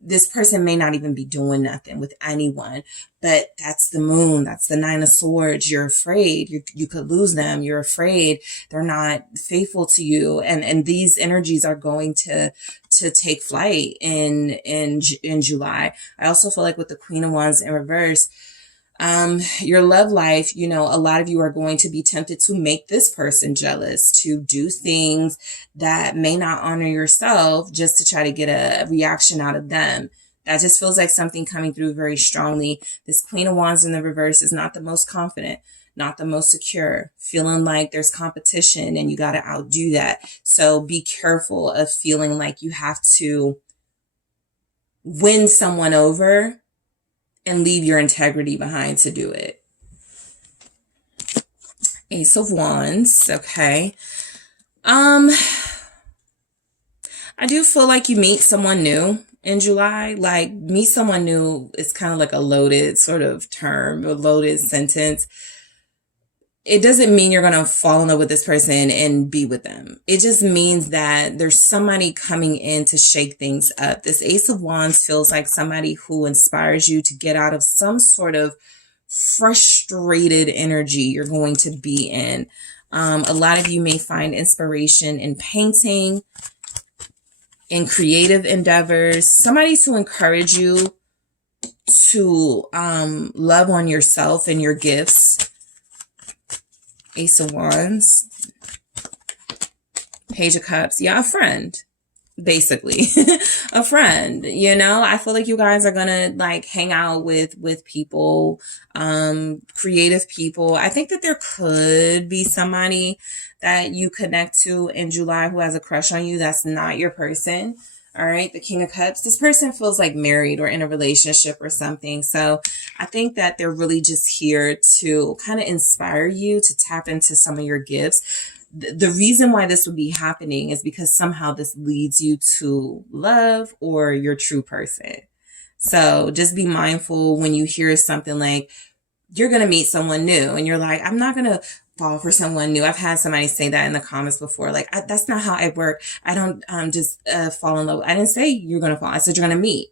This person may not even be doing nothing with anyone, but that's the moon. That's the Nine of Swords. You're afraid you could lose them. You're afraid they're not faithful to you. And these energies are going to take flight in July. I also feel like with the Queen of Wands in reverse, your love life, you know, a lot of you are going to be tempted to make this person jealous, to do things that may not honor yourself just to try to get a reaction out of them. That just feels like something coming through very strongly. This Queen of Wands in the reverse is not the most confident, not the most secure, feeling like there's competition and you got to outdo that. So be careful of feeling like you have to win someone over and leave your integrity behind to do it. Ace of Wands. Okay. I do feel like you meet someone new in July. Like, meet someone new is kind of like a loaded sort of term, a loaded sentence. It doesn't mean you're going to fall in love with this person and be with them. It just means that there's somebody coming in to shake things up. This Ace of Wands feels like somebody who inspires you to get out of some sort of frustrated energy you're going to be in. A lot of you may find inspiration in painting, in creative endeavors, somebody to encourage you to love on yourself and your gifts. Ace of Wands, Page of Cups. Yeah, a friend, basically. A friend, you know. I feel like you guys are gonna like hang out with people, creative people. I think that there could be somebody that you connect to in July who has a crush on you. That's not your person. All right, the King of Cups. This person feels like married or in a relationship or something. So I think that they're really just here to kind of inspire you to tap into some of your gifts. The reason why this would be happening is because somehow this leads you to love or your true person. So just be mindful when you hear something like you're going to meet someone new and you're like, I'm not going to fall for someone new. I've had somebody say that in the comments before. Like, that's not how I work. I don't just fall in love. I didn't say you're going to fall. I said you're going to meet.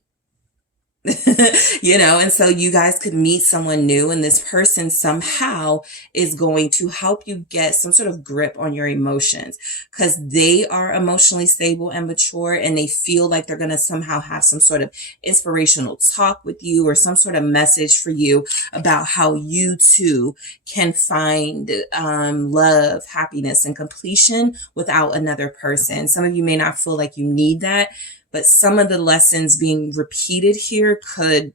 You know, and so you guys could meet someone new, and this person somehow is going to help you get some sort of grip on your emotions because they are emotionally stable and mature, and they feel like they're going to somehow have some sort of inspirational talk with you or some sort of message for you about how you too can find love, happiness, and completion without another person. Some of you may not feel like you need that, but some of the lessons being repeated here could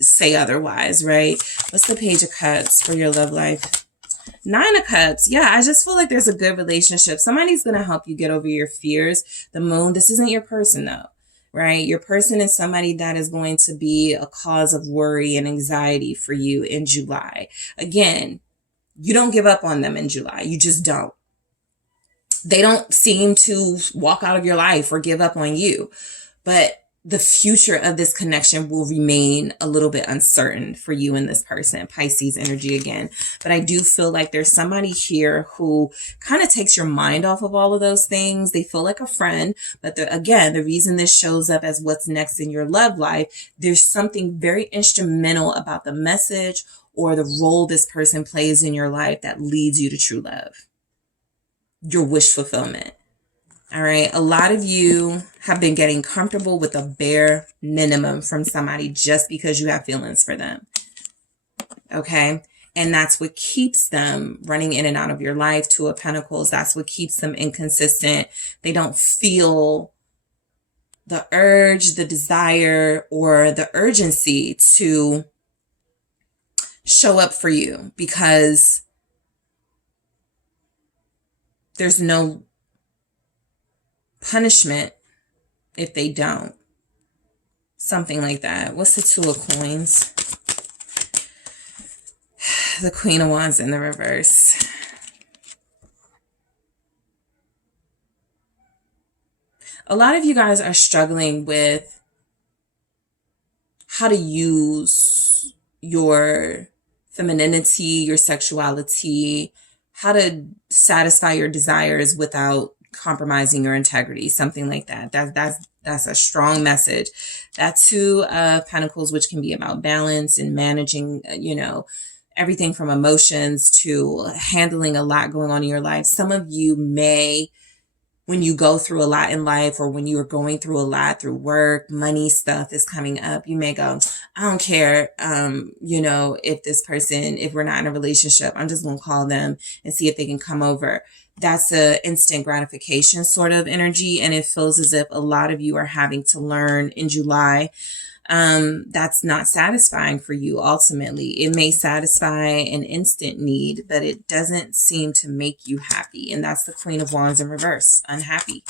say otherwise, right? What's the Page of Cups for your love life? Nine of Cups. Yeah, I just feel like there's a good relationship. Somebody's going to help you get over your fears. The Moon, this isn't your person though, right? Your person is somebody that is going to be a cause of worry and anxiety for you in July. Again, you don't give up on them in July. You just don't. They don't seem to walk out of your life or give up on you, but the future of this connection will remain a little bit uncertain for you and this person. Pisces energy again. But I do feel like there's somebody here who kind of takes your mind off of all of those things. They feel like a friend, but again, the reason this shows up as what's next in your love life, there's something very instrumental about the message or the role this person plays in your life that leads you to true love. Your wish fulfillment. All right. A lot of you have been getting comfortable with a bare minimum from somebody just because you have feelings for them. Okay. And that's what keeps them running in and out of your life. Two of Pentacles, that's what keeps them inconsistent. They don't feel the urge, the desire, or the urgency to show up for you because there's no punishment if they don't. Something like that. What's the Two of Coins? The Queen of Wands in the reverse. A lot of you guys are struggling with how to use your femininity, your sexuality, how to satisfy your desires without compromising your integrity, something like that. That's a strong message. That Two of Pentacles, which can be about balance and managing, everything from emotions to handling a lot going on in your life. Some of you may, when you go through a lot in life, or when you are going through a lot through work, money stuff is coming up, you may go, I don't care, if this person, if we're not in a relationship, I'm just going to call them and see if they can come over. That's a instant gratification sort of energy. And it feels as if a lot of you are having to learn in July. That's not satisfying for you. Ultimately, it may satisfy an instant need, but it doesn't seem to make you happy. And that's the Queen of Wands in reverse, unhappy.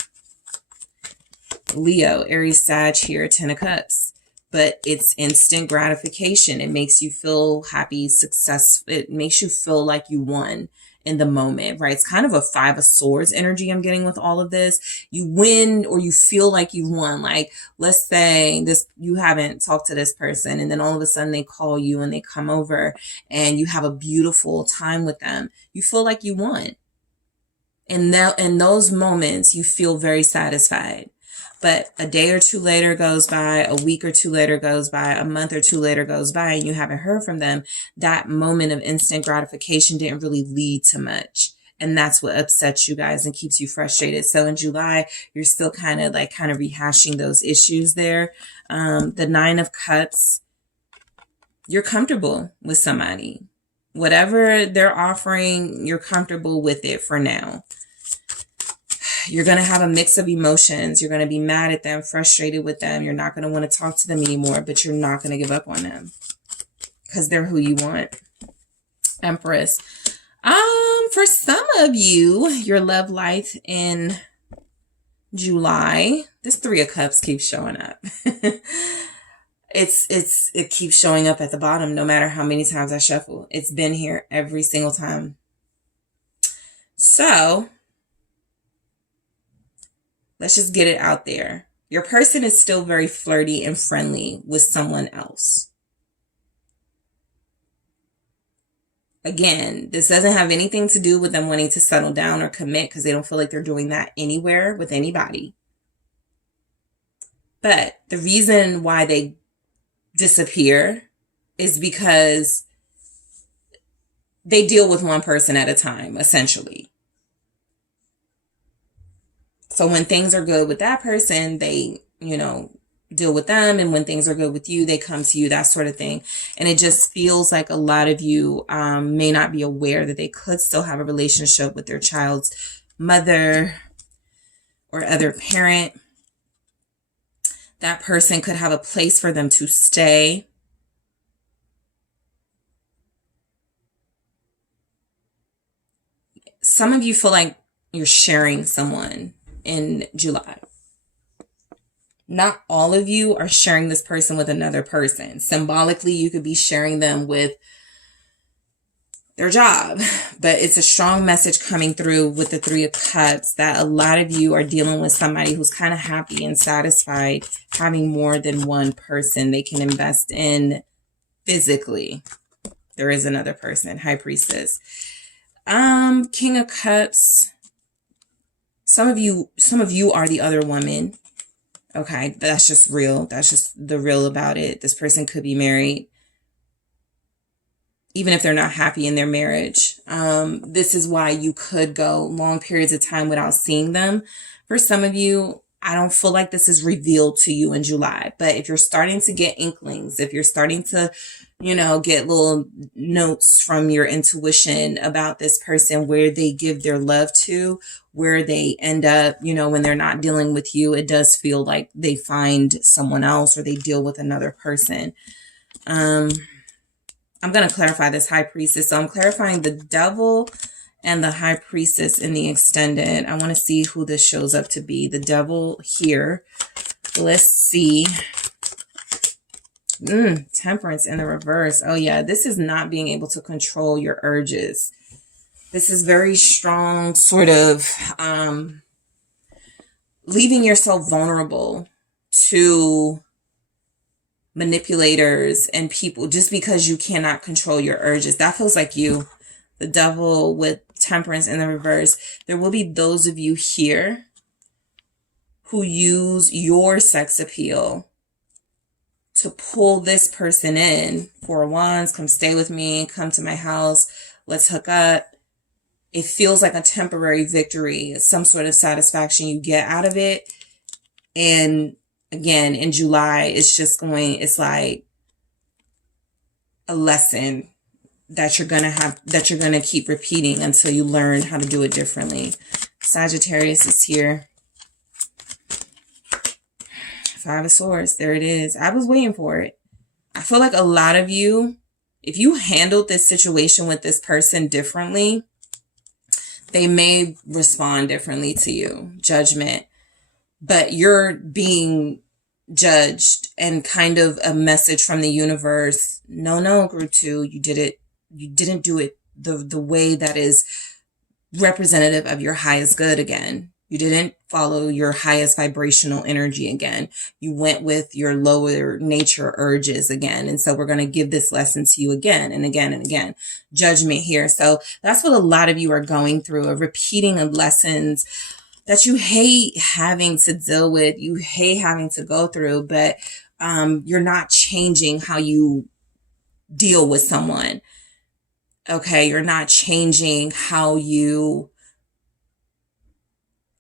Leo, Aries, Sag here, Ten of Cups. But it's instant gratification. It makes you feel happy, success. It makes you feel like you won in the moment, right? It's kind of a Five of Swords energy I'm getting with all of this. You win, or you feel like you won. Like, let's say you haven't talked to this person, and then all of a sudden they call you and they come over and you have a beautiful time with them. You feel like you won. In those moments, you feel very satisfied. But a day or two later goes by, a week or two later goes by, a month or two later goes by, and you haven't heard from them. That moment of instant gratification didn't really lead to much. And that's what upsets you guys and keeps you frustrated. So in July, you're still kind of rehashing those issues there. The Nine of Cups, you're comfortable with somebody. Whatever they're offering, you're comfortable with it for now. You're going to have a mix of emotions. You're going to be mad at them, frustrated with them. You're not going to want to talk to them anymore, but you're not going to give up on them because they're who you want. Empress. For some of you, your love life in July, this Three of Cups keeps showing up. It keeps showing up at the bottom, no matter how many times I shuffle. It's been here every single time. So let's just get it out there. Your person is still very flirty and friendly with someone else. Again, this doesn't have anything to do with them wanting to settle down or commit, because they don't feel like they're doing that anywhere with anybody. But the reason why they disappear is because they deal with one person at a time, essentially. So when things are good with that person, they, deal with them. And when things are good with you, they come to you, that sort of thing. And it just feels like a lot of you may not be aware that they could still have a relationship with their child's mother or other parent. That person could have a place for them to stay. Some of you feel like you're sharing someone in July. Not all of you are sharing this person with another person. Symbolically, you could be sharing them with their job, but it's a strong message coming through with the Three of Cups that a lot of you are dealing with somebody who's kind of happy and satisfied having more than one person they can invest in physically. There is another person, High Priestess. King of Cups. Some of you are the other woman. Okay, that's just real. That's just the real about it. This person could be married, even if they're not happy in their marriage. This is why you could go long periods of time without seeing them. For some of you, I don't feel like this is revealed to you in July. But if you're starting to get inklings, if you're starting to, get little notes from your intuition about this person, where they give their love to, where they end up, when they're not dealing with you, it does feel like they find someone else or they deal with another person. I'm going to clarify this High Priestess. So I'm clarifying the Devil and the High Priestess in the extended. I want to see who this shows up to be. The Devil here. Let's see. Temperance in the reverse. Oh yeah, this is not being able to control your urges. This is very strong, sort of leaving yourself vulnerable to manipulators and people just because you cannot control your urges. That feels like you. The Devil with Temperance in the reverse. There will be those of you here who use your sex appeal to pull this person in. Four of Wands, come stay with me, come to my house, let's hook up. It feels like a temporary victory, some sort of satisfaction you get out of it. And again, in July, it's like a lesson that you're going to keep repeating until you learn how to do it differently. Sagittarius is here. Five of Swords. There it is. I was waiting for it. I feel like a lot of you, if you handled this situation with this person differently, they may respond differently to you. Judgment. But you're being judged and kind of a message from the universe. No, group 2, you didn't do it the way that is representative of your highest good again. You didn't follow your highest vibrational energy again. You went with your lower nature urges again. And so we're going to give this lesson to you again and again and again. Judgment here. So that's what a lot of you are going through, a repeating of lessons that you hate having to deal with, you hate having to go through, but you're not changing how you deal with someone. Okay, you're not changing how you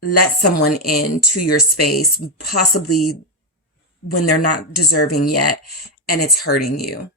let someone into your space, possibly when they're not deserving yet, and it's hurting you.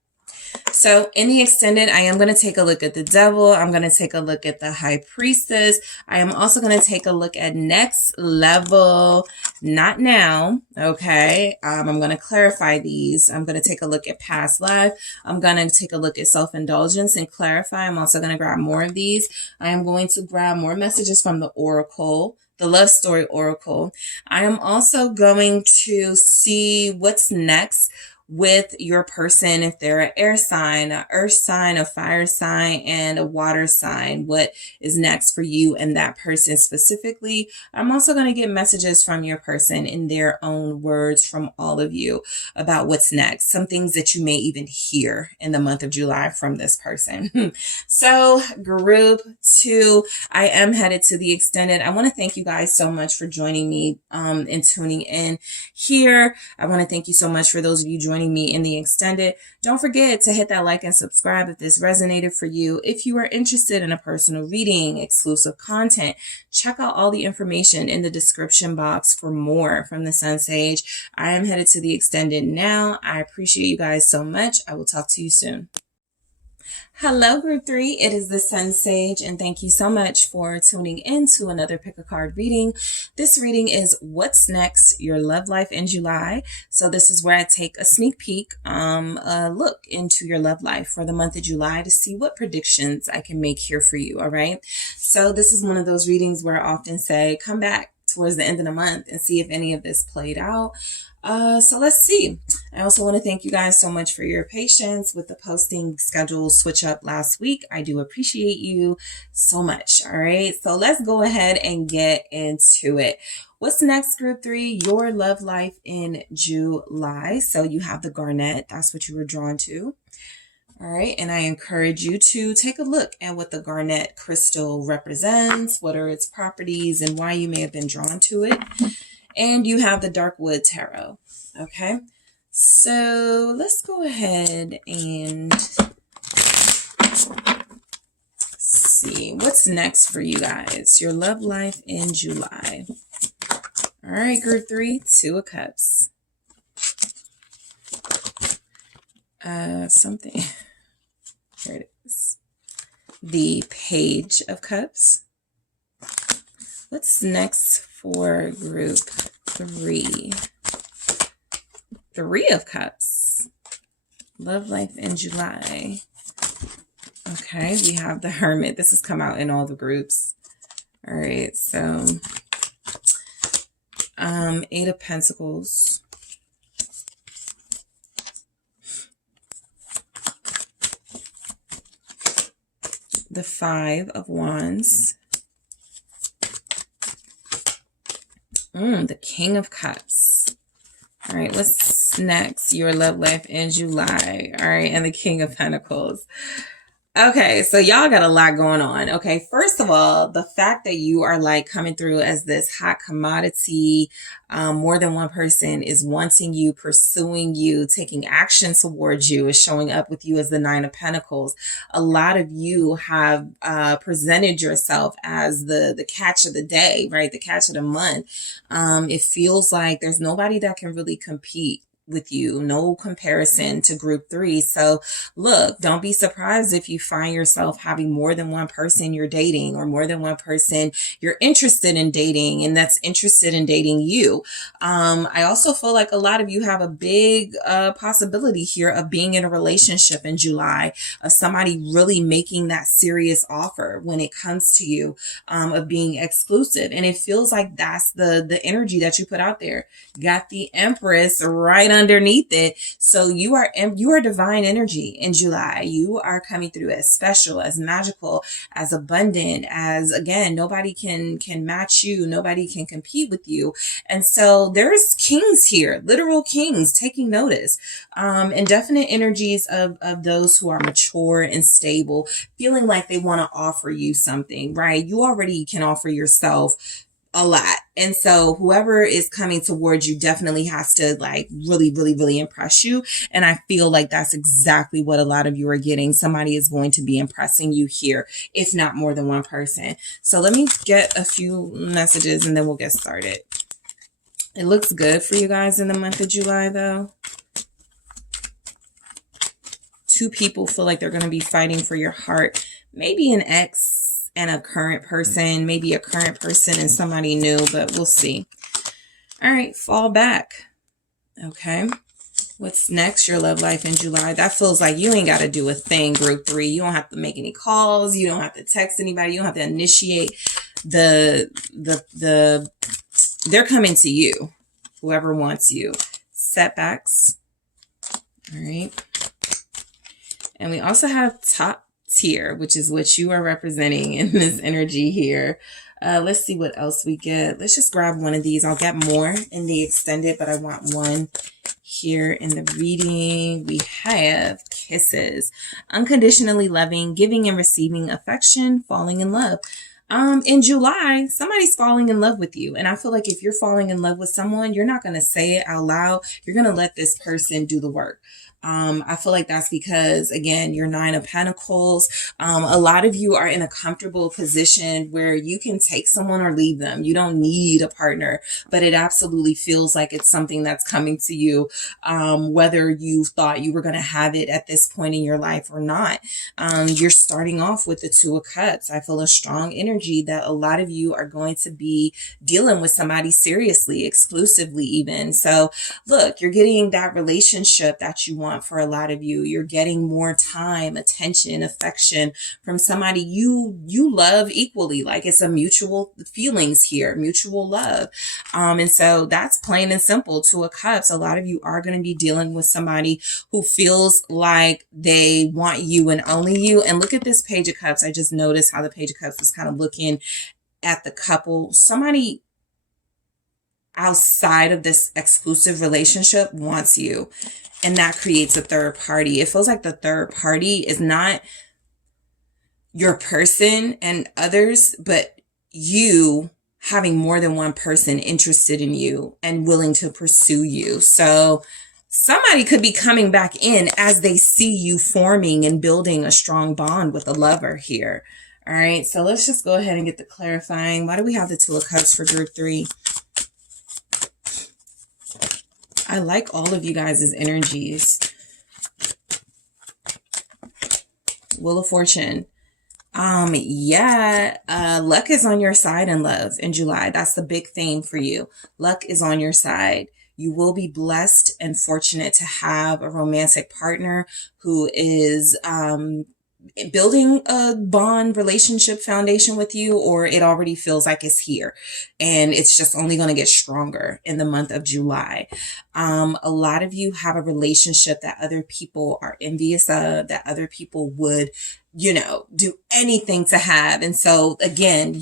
So in the extended, I am going to take a look at the Devil. I'm going to take a look at the High Priestess. I am also going to take a look at next level, not now. Okay. I'm going to clarify these. I'm going to take a look at past life. I'm going to take a look at self-indulgence and clarify. I'm also going to grab more of these. I am going to grab more messages from the Oracle, the Love Story Oracle. I am also going to see what's next with your person, if they're an air sign, an earth sign, a fire sign, and a water sign. What is next for you and that person specifically? I'm also going to get messages from your person in their own words from all of you about what's next. Some things that you may even hear in the month of July from this person. So group 2, I am headed to the extended. I want to thank you guys so much for joining me and tuning in here. I want to thank you so much for those of you joining me in the extended. Don't forget to hit that like and subscribe if this resonated for you. If you are interested in a personal reading, exclusive content, check out all the information in the description box for more from the SunSage. I am headed to the extended now. I appreciate you guys so much. I will talk to you soon. Hello, group 3. It is the SunSage, and thank you so much for tuning in to another pick a card reading. This reading is What's Next? Your Love Life in July. So this is where I take a sneak peek, a look into your love life for the month of July to see what predictions I can make here for you. All right. So this is one of those readings where I often say, come back towards the end of the month and see if any of this played out. So let's see. I also want to thank you guys so much for your patience with the posting schedule switch up last week. I do appreciate you so much. All right. So let's go ahead and get into it. What's next, group 3? Your love life in July. So you have the garnet. That's what you were drawn to. All right. And I encourage you to take a look at what the garnet crystal represents, what are its properties, and why you may have been drawn to it. And you have the Dark Wood Tarot. Okay. So let's go ahead and see what's next for you guys. Your love life in July. All right, group 3, Two of Cups. Something. Here it is. The Page of Cups. What's next for group 3? Three of Cups. Love life in July. Okay, we have the Hermit. This has come out in all the groups. All right, so 8 of Pentacles. The 5 of Wands. The King of Cups. All right, what's next? Your love life in July. All right, and the King of Pentacles. Okay, so y'all got a lot going on. Okay, first of all, the fact that you are like coming through as this hot commodity, more than one person is wanting you, pursuing you, taking action towards you, is showing up with you as the 9 of Pentacles. A lot of you have presented yourself as the catch of the day, right? The catch of the month. It feels like there's nobody that can really compete with you, no comparison to group 3. So look, don't be surprised if you find yourself having more than one person you're dating, or more than one person you're interested in dating and that's interested in dating you. I also feel like a lot of you have a big possibility here of being in a relationship in July, of somebody really making that serious offer when it comes to you, of being exclusive. And it feels like that's the energy that you put out there. Got the Empress right underneath it. So you are divine energy in July. You are coming through as special, as magical, as abundant, as, again, nobody can match you. Nobody can compete with you. And so there's kings here, literal kings taking notice, and definite energies of those who are mature and stable, feeling like they want to offer you something, right? You already can offer yourself a lot. And so whoever is coming towards you definitely has to like really, really, really impress you. And I feel like that's exactly what a lot of you are getting. Somebody is going to be impressing you here, if not more than one person. So let me get a few messages and then we'll get started. It looks good for you guys in the month of July though. 2 people feel like they're going to be fighting for your heart. Maybe an ex and a current person, maybe a current person and somebody new, but we'll see. All right, fall back. Okay. What's next? Your love life in July. That feels like you ain't got to do a thing, group 3. You don't have to make any calls. You don't have to text anybody. You don't have to initiate they're coming to you, whoever wants you. Setbacks. All right. And we also have top tier, which is what you are representing in this energy here. Let's see what else we get. Let's just grab one of these. I'll get more in the extended, but I want one here in the reading. We have kisses, unconditionally loving, giving and receiving affection, falling in love. In July, somebody's falling in love with you. And I feel like if you're falling in love with someone, you're not going to say it out loud. You're going to let this person do the work. I feel like that's because, again, you're 9 of Pentacles. A lot of you are in a comfortable position where you can take someone or leave them. You don't need a partner, but it absolutely feels like it's something that's coming to you, whether you thought you were going to have it at this point in your life or not. You're starting off with the 2 of Cups. I feel a strong energy that a lot of you are going to be dealing with somebody seriously, exclusively even. So look, you're getting that relationship that you want. For a lot of you, you're getting more time, attention, affection from somebody you love equally. Like it's a mutual feelings here, mutual love. And so that's plain and simple. 2 of Cups. A lot of you are going to be dealing with somebody who feels like they want you and only you. And look at this Page of Cups. I just noticed how the Page of Cups was kind of looking at the couple. Somebody outside of this exclusive relationship wants you. And that creates a third party. It feels like the third party is not your person and others, but you having more than one person interested in you and willing to pursue you. So somebody could be coming back in as they see you forming and building a strong bond with a lover here. All right, so let's just go ahead and get the clarifying. Why do we have the 2 of Cups for group 3? I like all of you guys' energies. Wheel of Fortune. Yeah, luck is on your side in love in July. That's the big theme for you. Luck is on your side. You will be blessed and fortunate to have a romantic partner who is, building a bond relationship foundation with you, or it already feels like it's here and it's just only going to get stronger in the month of July. A lot of you have a relationship that other people are envious of, that other people would, do anything to have. And so again,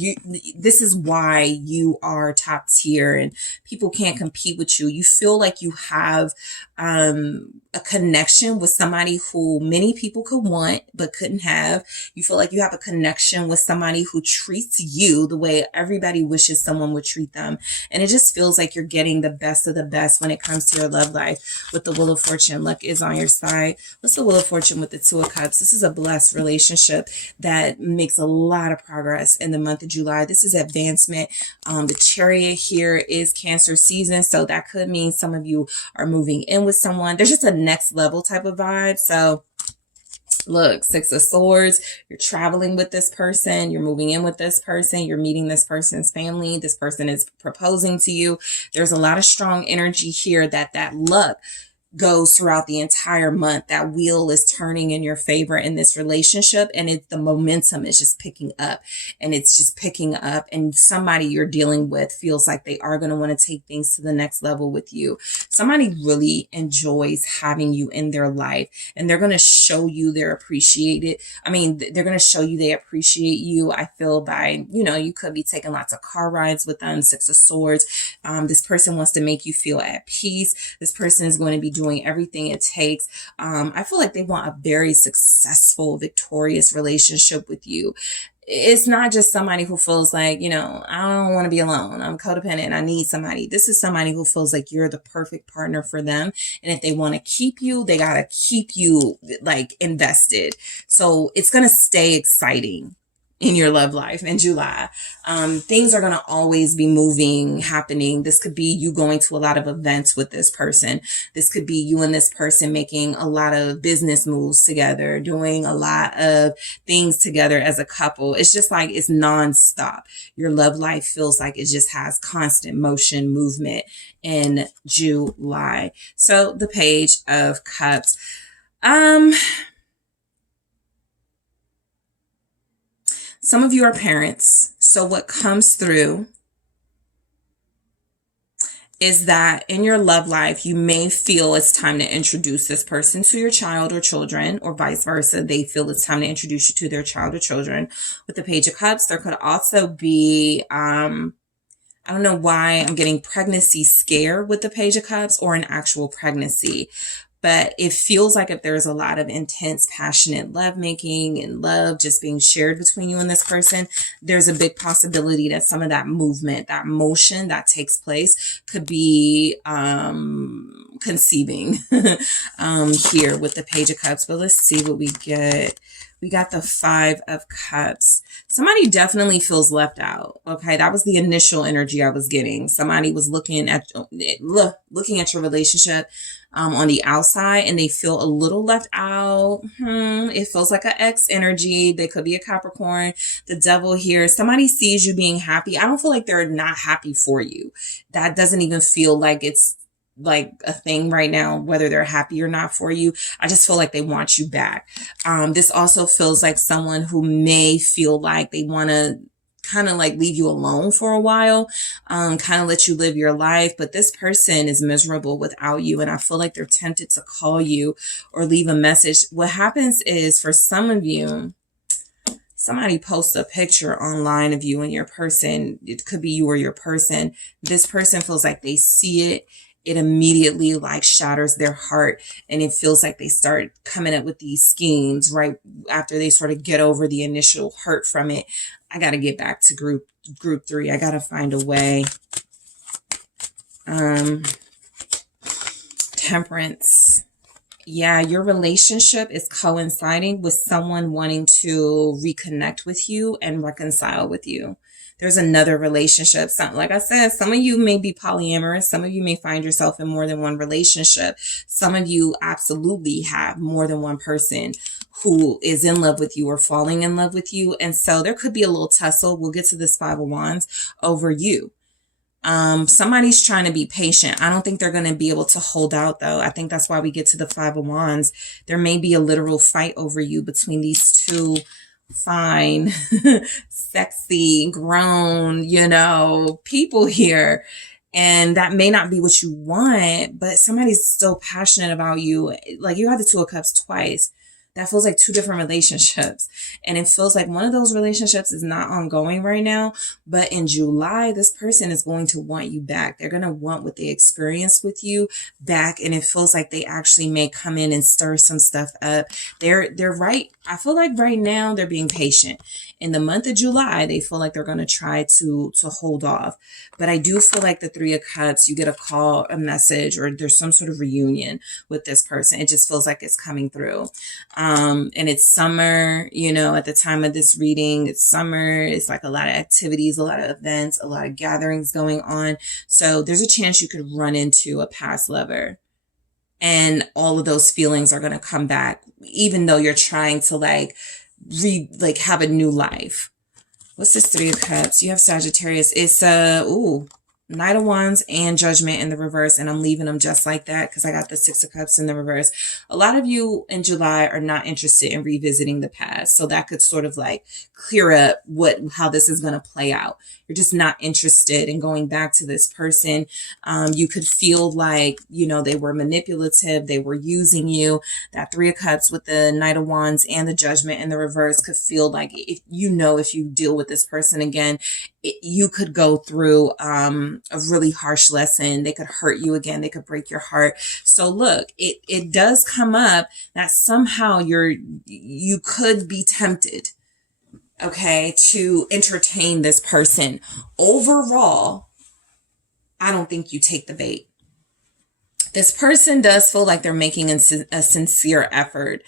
this is why you are top tier and people can't compete with you. You feel like you have a connection with somebody who many people could want but couldn't have. You feel like you have a connection with somebody who treats you the way everybody wishes someone would treat them. And it just feels like you're getting the best of the best when it comes to your love life. With the Wheel of Fortune, luck is on your side. What's the Wheel of Fortune with the Two of Cups? This is a blessed relationship that makes a lot of progress in the month of July. This is advancement. The Chariot here is Cancer season, so that could mean some of you are moving in with someone. There's just a next level type of vibe. So look, Six of Swords, you're traveling with this person, you're moving in with this person, you're meeting this person's family, this person is proposing to you. There's a lot of strong energy here that luck goes throughout the entire month. That wheel is turning in your favor in this relationship, and the momentum is just picking up, and it's just picking up, and somebody you're dealing with feels like they are going to want to take things to the next level with you. Somebody really enjoys having you in their life, and they're going to show you they're appreciated. They're going to show you they appreciate you. I feel by, you could be taking lots of car rides with them. Six of Swords. This person wants to make you feel at peace. This person is going to be doing everything it takes. I feel like they want a very successful, victorious relationship with you. It's not just somebody who feels like, I don't want to be alone. I'm codependent. I need somebody. This is somebody who feels like you're the perfect partner for them. And if they want to keep you, they got to keep you like invested. So it's going to stay exciting in your love life in July. Things are going to always be moving, happening. This could be you going to a lot of events with this person. This could be you and this person making a lot of business moves together, doing a lot of things together as a couple. It's just like it's nonstop. Your love life feels like it just has constant motion, movement in July. So the Page of Cups. Some of you are parents, so what comes through is that in your love life, you may feel it's time to introduce this person to your child or children, or vice versa. They feel it's time to introduce you to their child or children. With the Page of Cups, there could also be, I don't know why I'm getting pregnancy scare with the Page of Cups, or an actual pregnancy. But it feels like if there's a lot of intense, passionate lovemaking and love just being shared between you and this person, there's a big possibility that some of that movement, that motion that takes place could be conceiving here with the Page of Cups. But let's see what we get. We got the Five of Cups. Somebody definitely feels left out. Okay, that was the initial energy I was getting. Somebody was looking at your relationship on the outside, and they feel a little left out. It feels like an ex energy. They could be a Capricorn. The Devil here. Somebody sees you being happy. I don't feel like they're not happy for you. That doesn't even feel like it's like a thing right now, whether they're happy or not for you. I just feel like they want you back. This also feels like someone who may feel like they want to kind of like leave you alone for a while, kind of let you live your life. But this person is miserable without you, and I feel like they're tempted to call you or leave a message. What happens is, for some of you, somebody posts a picture online of you and your person. It could be you or your person. This person feels like they see it. It immediately like shatters their heart, and it feels like they start coming up with these schemes right after they sort of get over the initial hurt from it. I got to get back to group 3. I got to find a way. Temperance. Yeah, your relationship is coinciding with someone wanting to reconnect with you and reconcile with you. there's another relationship. Like I said, some of you may be polyamorous. Some of you may find yourself in more than one relationship. Some of you absolutely have more than one person who is in love with you or falling in love with you. And so there could be a little tussle. We'll get to this Five of Wands over you. Somebody's trying to be patient. I don't think they're going to be able to hold out though. I think that's why we get to the Five of Wands. There may be a literal fight over you between these two fine, sexy, grown, people here. And that may not be what you want, but somebody's still passionate about you. Like you have the Two of Cups twice. That feels like two different relationships. And it feels like one of those relationships is not ongoing right now. But in July, this person is going to want you back. They're going to want what they experienced with you back. And it feels like they actually may come in and stir some stuff up. They're right. I feel like right now they're being patient. In the month of July, they feel like they're going to try to hold off. But I do feel like the Three of Cups, you get a call, a message, or there's some sort of reunion with this person. It just feels like it's coming through. And it's summer, at the time of this reading, it's summer. It's like a lot of activities, a lot of events, a lot of gatherings going on. So there's a chance you could run into a past lover. And all of those feelings are going to come back, even though you're trying to have a new life. What's this Three of Cups? You have Sagittarius. It's Knight of Wands and Judgment in the reverse, and I'm leaving them just like that because I got the Six of Cups in the reverse. A lot of you in July are not interested in revisiting the past, so that could sort of clear up how this is going to play out. You're just not interested in going back to this person. You could feel like, they were manipulative, they were using you. That Three of Cups with the Knight of Wands and the Judgment in the reverse could feel like if you deal with this person again, you could go through a really harsh lesson. They could hurt you again. They could break your heart. So look, it does come up that somehow you could be tempted, okay, to entertain this person. Overall, I don't think you take the bait. This person does feel like they're making a sincere effort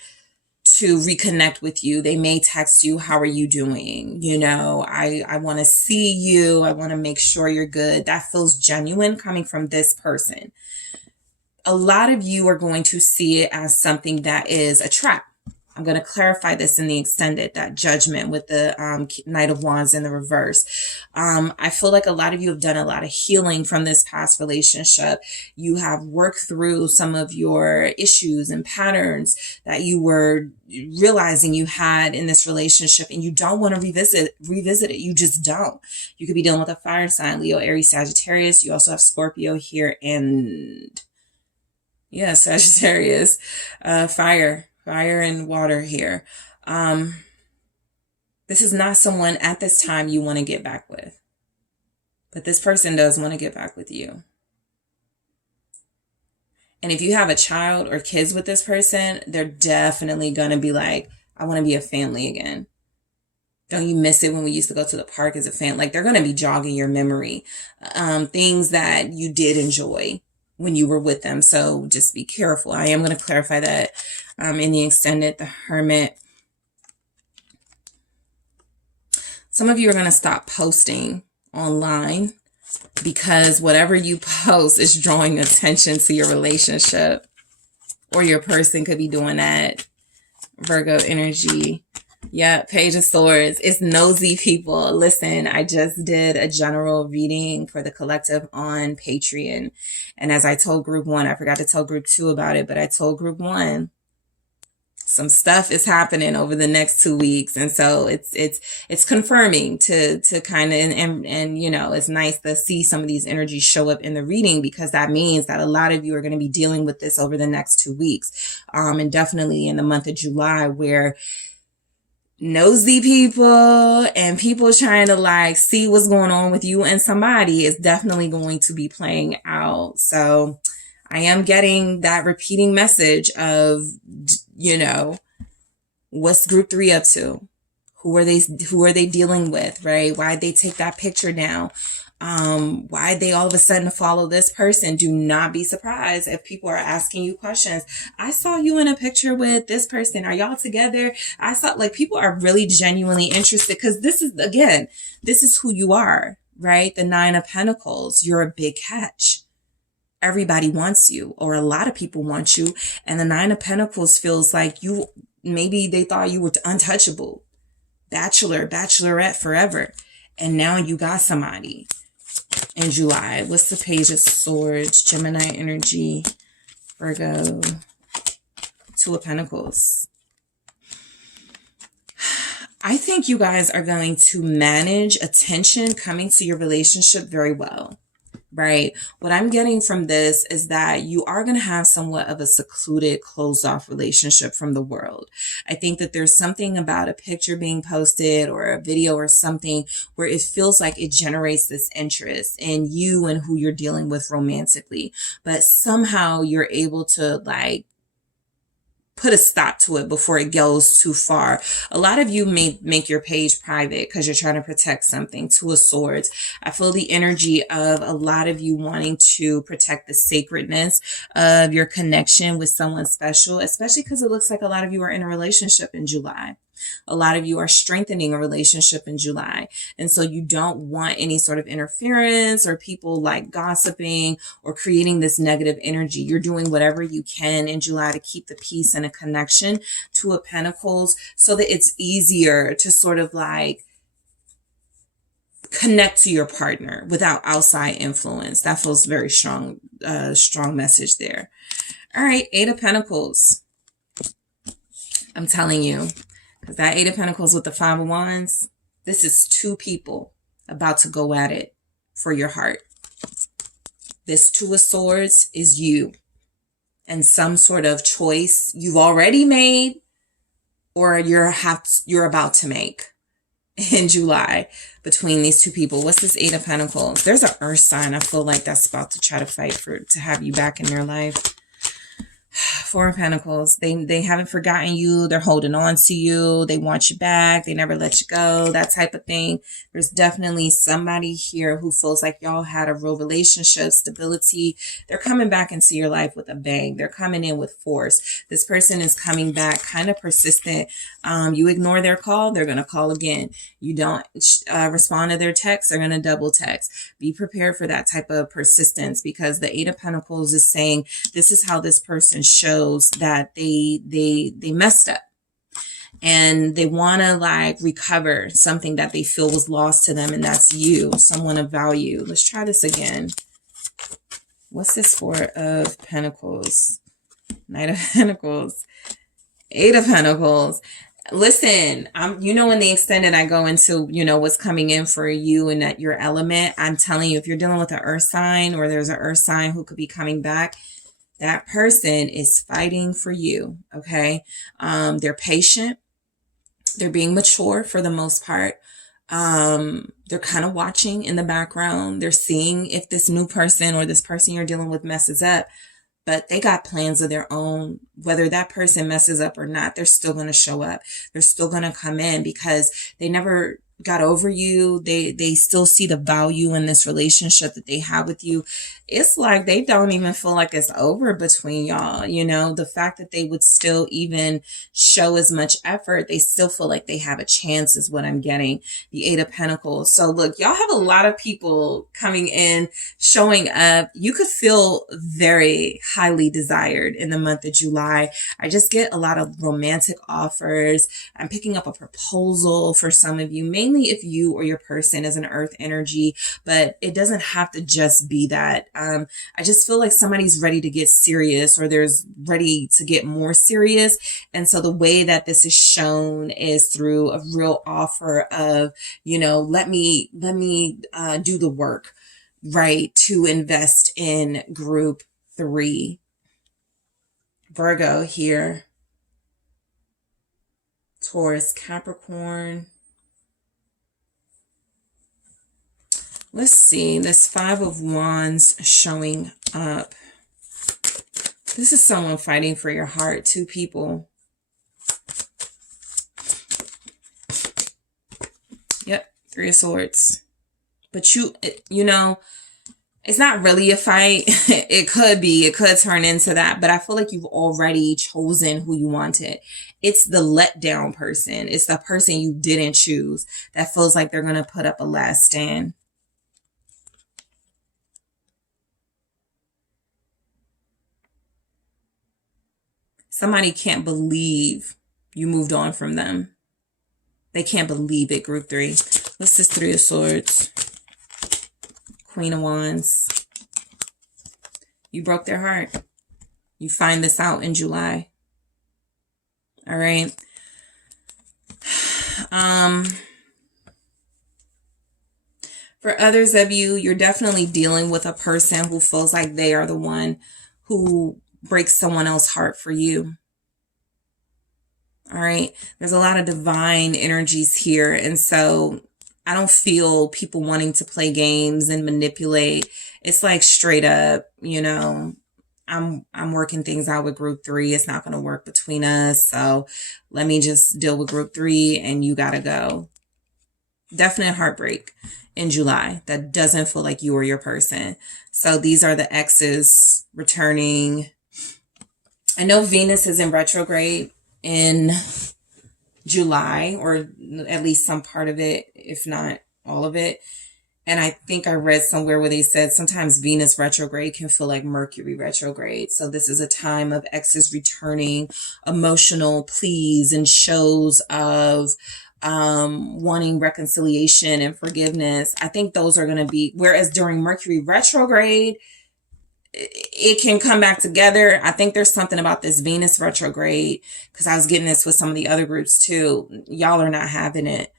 to reconnect with you. They may text you, how are you doing? I want to see you. I want to make sure you're good. That feels genuine coming from this person. A lot of you are going to see it as something that is a trap. I'm going to clarify this in the extended, that Judgment with the Knight of Wands in the reverse. I feel like a lot of you have done a lot of healing from this past relationship. You have worked through some of your issues and patterns that you were realizing you had in this relationship, and you don't want to revisit it. You just don't. You could be dealing with a fire sign, Leo, Aries, Sagittarius. You also have Scorpio here, and Sagittarius, fire and water here. This is not someone at this time you want to get back with. But this person does want to get back with you. And if you have a child or kids with this person, they're definitely going to be like, I want to be a family again. Don't you miss it when we used to go to the park as a family? They're going to be jogging your memory. Things that you did enjoy when you were with them. So just be careful. I am going to clarify that in the extended, the Hermit. Some of you are going to stop posting online because whatever you post is drawing attention to your relationship, or your person could be doing that. Virgo energy. Yeah, Page of Swords. It's nosy people. Listen, I just did a general reading for the collective on Patreon. And as I told group 1, I forgot to tell group 2 about it, but I told group 1, some stuff is happening over the next 2 weeks. And so it's confirming to kind of, and it's nice to see some of these energies show up in the reading, because that means that a lot of you are going to be dealing with this over the next 2 weeks. And definitely in the month of July, where nosy people and people trying to see what's going on with you and somebody is definitely going to be playing out. So I am getting that repeating message of, what's group 3 up to? Who are they dealing with, right? Why'd they take that picture down? Why they all of a sudden follow this person. Do not be surprised if people are asking you questions. I saw you in a picture with this person. Are y'all together? I saw, like, people are really genuinely interested because this is, again, this is who you are, right? The Nine of Pentacles. You're a big catch. Everybody wants you, or a lot of people want you. And the Nine of Pentacles feels like you, maybe they thought you were untouchable. Bachelor, bachelorette forever. And now you got somebody. In July, what's the Page of Swords? Gemini energy, Virgo, Two of Pentacles. I think you guys are going to manage attention coming to your relationship very well, right? What I'm getting from this is that you are going to have somewhat of a secluded, closed off relationship from the world. I think that there's something about a picture being posted or a video or something where it feels like it generates this interest in you and who you're dealing with romantically, but somehow you're able to, like, put a stop to it before it goes too far. A lot of you may make your page private because you're trying to protect something. Two of Swords. I feel the energy of a lot of you wanting to protect the sacredness of your connection with someone special, especially because it looks like a lot of you are in a relationship in July. A lot of you are strengthening a relationship in July. And so you don't want any sort of interference or people like gossiping or creating this negative energy. You're doing whatever you can in July to keep the peace and a connection. Two of Pentacles, so that it's easier to sort of like connect to your partner without outside influence. That feels very strong, strong message there. All right, Eight of Pentacles. I'm telling you. Because that Eight of Pentacles with the Five of Wands, this is two people about to go at it for your heart. This Two of Swords is you and some sort of choice you've already made or you're about to make in July between these two people. What's this Eight of Pentacles? There's an earth sign. I feel like that's about to try to fight to have you back in their life. Four of Pentacles. They haven't forgotten you. They're holding on to you. They want you back. They never let you go. That type of thing. There's definitely somebody here who feels like y'all had a real relationship, stability. They're coming back into your life with a bang. They're coming in with force. This person is coming back kind of persistent. You ignore their call, they're going to call again. You don't respond to their text, they're going to double text. Be prepared for that type of persistence because the Eight of Pentacles is saying this is how this person shows that they messed up and they want to like recover something that they feel was lost to them, and that's you, someone of value. Let's try this again. What's this Four of Pentacles? Knight of Pentacles, Eight of Pentacles. Listen, you know, in the extended, I go into, you know, what's coming in for you and at your element. I'm telling you, if you're dealing with an earth sign or there's an earth sign who could be coming back, that person is fighting for you. Okay. They're patient. They're being mature for the most part. They're kind of watching in the background. They're seeing if this new person or this person you're dealing with messes up. But they got plans of their own. Whether that person messes up or not, they're still going to show up. They're still going to come in because they never got over you. They still see the value in this relationship that they have with you. It's like they don't even feel like it's over between y'all. You know, the fact that they would still even show as much effort, they still feel like they have a chance is what I'm getting. The Eight of Pentacles. So look, y'all have a lot of people coming in, showing up. You could feel very highly desired in the month of July. I just get a lot of romantic offers. I'm picking up a proposal for some of you, mainly if you or your person is an earth energy, but it doesn't have to just be that. I just feel like somebody's ready to get serious or there's ready to get more serious. And so the way that this is shown is through a real offer of, you know, let me do the work, right? To invest in group 3. Virgo here. Taurus, Capricorn. Let's see, this Five of Wands showing up. This is someone fighting for your heart. Two people. Yep, Three of Swords. But you know, it's not really a fight. It could be. It could turn into that. But I feel like you've already chosen who you wanted. It's the letdown person. It's the person you didn't choose that feels like they're going to put up a last stand. Somebody can't believe you moved on from them. They can't believe it, group 3. What's this 3 of Swords? Queen of Wands. You broke their heart. You find this out in July. All right. For others of you, you're definitely dealing with a person who feels like they are the one who breaks someone else's heart for you. All right. There's a lot of divine energies here. And so I don't feel people wanting to play games and manipulate. It's like straight up, you know, I'm working things out with group 3. It's not going to work between us. So let me just deal with group 3 and you got to go. Definite heartbreak in July. That doesn't feel like you or your person. So these are the exes returning. I know Venus is in retrograde in July, or at least some part of it, if not all of it. And I think I read somewhere where they said sometimes Venus retrograde can feel like Mercury retrograde. So this is a time of exes returning, emotional pleas and shows of wanting reconciliation and forgiveness. I think those are going to be, whereas during Mercury retrograde, it can come back together. I think there's something about this Venus retrograde, because I was getting this with some of the other groups too. Y'all are not having it.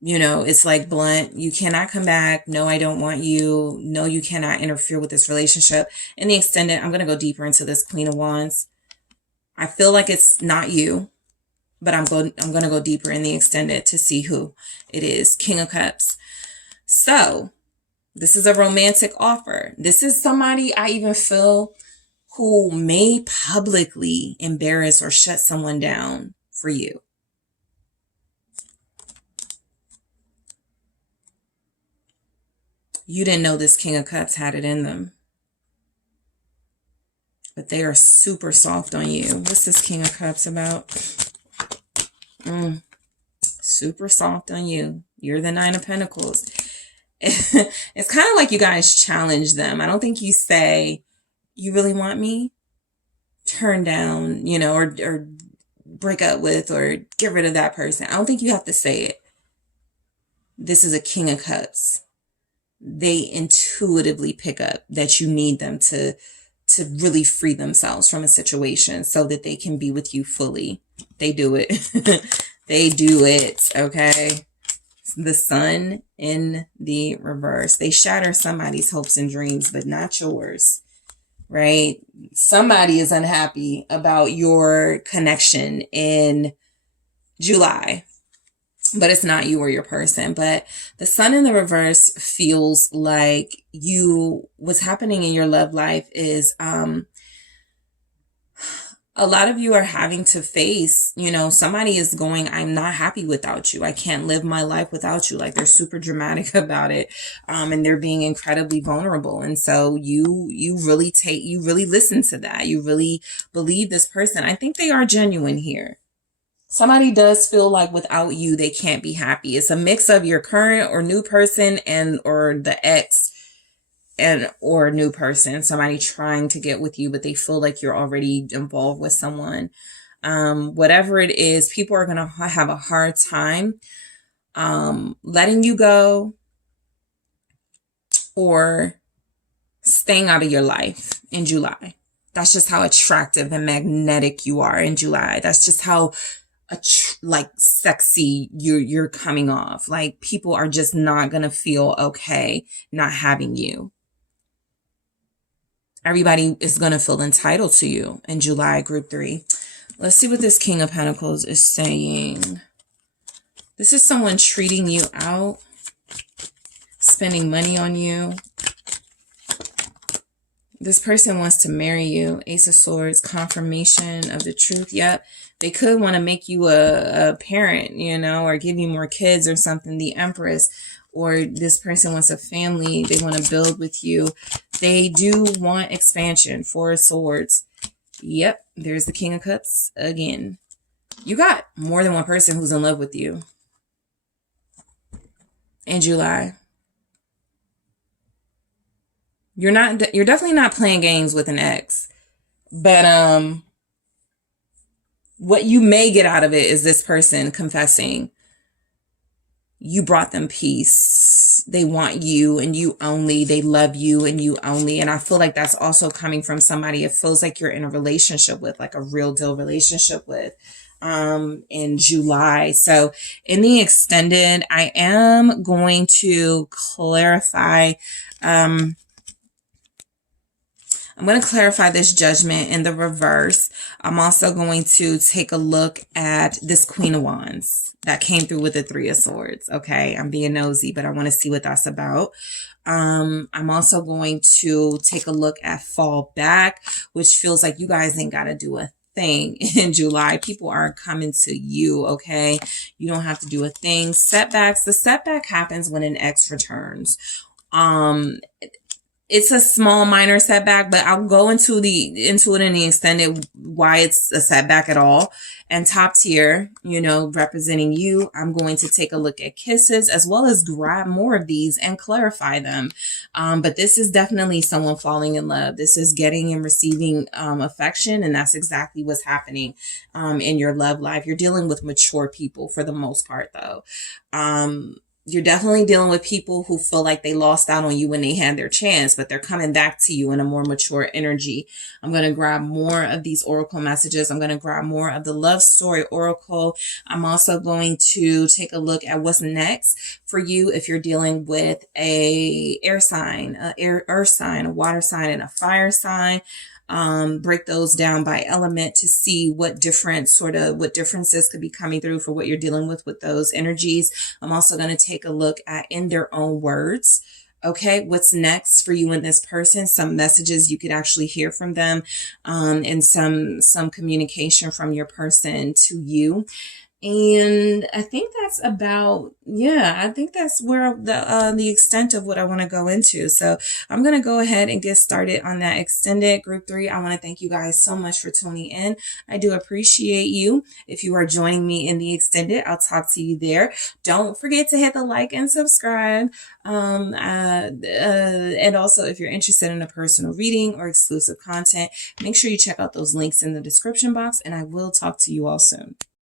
You know, it's like blunt. You cannot come back. No, I don't want you. No, you cannot interfere with this relationship. In the extended, I'm going to go deeper into this Queen of Wands. I feel like it's not you, but I'm going to go deeper in the extended to see who it is. King of Cups. So this is a romantic offer. This is somebody I even feel who may publicly embarrass or shut someone down for you. You didn't know this King of Cups had it in them. But they are super soft on you. What's this King of Cups about? Super soft on you. You're the 9 of Pentacles. It's kind of like you guys challenge them. I don't think you say, you really want me? Turn down, you know, or break up with, or get rid of that person. I don't think you have to say it. This is a King of Cups. They intuitively pick up that you need them to really free themselves from a situation so that they can be with you fully. They do it. They do it. Okay. The Sun in the reverse. They shatter somebody's hopes and dreams, but not yours, right? Somebody is unhappy about your connection in July, but it's not you or your person. But the Sun in the reverse feels like what's happening in your love life is, a lot of you are having to face, you know, somebody is going, I'm not happy without you. I can't live my life without you. Like, they're super dramatic about it. And they're being incredibly vulnerable. And so you really listen to that. You really believe this person. I think they are genuine here. Somebody does feel like without you, they can't be happy. It's a mix of your current or new person or the ex or a new person, somebody trying to get with you, but they feel like you're already involved with someone. Whatever it is, people are going to have a hard time letting you go or staying out of your life in July. That's just how attractive and magnetic you are in July. That's just how like sexy you're coming off. Like, people are just not going to feel okay not having you. Everybody is going to feel entitled to you in July, group 3. Let's see what this King of Pentacles is saying. This is someone treating you out, spending money on you. This person wants to marry you. Ace of Swords, confirmation of the truth. Yep. They could want to make you a parent, you know, or give you more kids or something. The Empress, or this person wants a family. They want to build with you. They do want expansion. Four of Swords. Yep, there's the King of Cups again. You got more than one person who's in love with you in July. You're definitely not playing games with an ex. But what you may get out of it is this person confessing you brought them peace. They want you and you only. They love you and you only. And I feel like that's also coming from somebody it feels like you're in a relationship with, like a real deal relationship with, in July. So in the extended, I am going to clarify, I'm going to clarify this Judgment in the reverse. I'm also going to take a look at this Queen of Wands that came through with the Three of Swords. Okay, I'm being nosy, but I want to see what that's about. I'm also going to take a look at Fall Back, which feels like you guys ain't got to do a thing in July. People are coming to you, okay? You don't have to do a thing. Setbacks. The setback happens when an ex returns. It's a small minor setback, but I'll go into it in the extended why it's a setback at all. And top tier, you know, representing you, I'm going to take a look at kisses as well as grab more of these and clarify them. But this is definitely someone falling in love. This is getting and receiving affection, and that's exactly what's happening in your love life. You're dealing with mature people for the most part, though. You're definitely dealing with people who feel like they lost out on you when they had their chance, but they're coming back to you in a more mature energy. I'm going to grab more of these oracle messages. I'm going to grab more of the love story oracle. I'm also going to take a look at what's next for you if you're dealing with a air sign, earth sign, a water sign, and a fire sign. Break those down by element to see what differences could be coming through for what you're dealing with those energies. I'm also going to take a look at in their own words. Okay, what's next for you and this person? Some messages you could actually hear from them, and some communication from your person to you. And I think that's about, I think that's where the extent of what I want to go into. So I'm going to go ahead and get started on that extended group 3. I want to thank you guys so much for tuning in. I do appreciate you. If you are joining me in the extended, I'll talk to you there. Don't forget to hit the like and subscribe. And also if you're interested in a personal reading or exclusive content, make sure you check out those links in the description box, and I will talk to you all soon.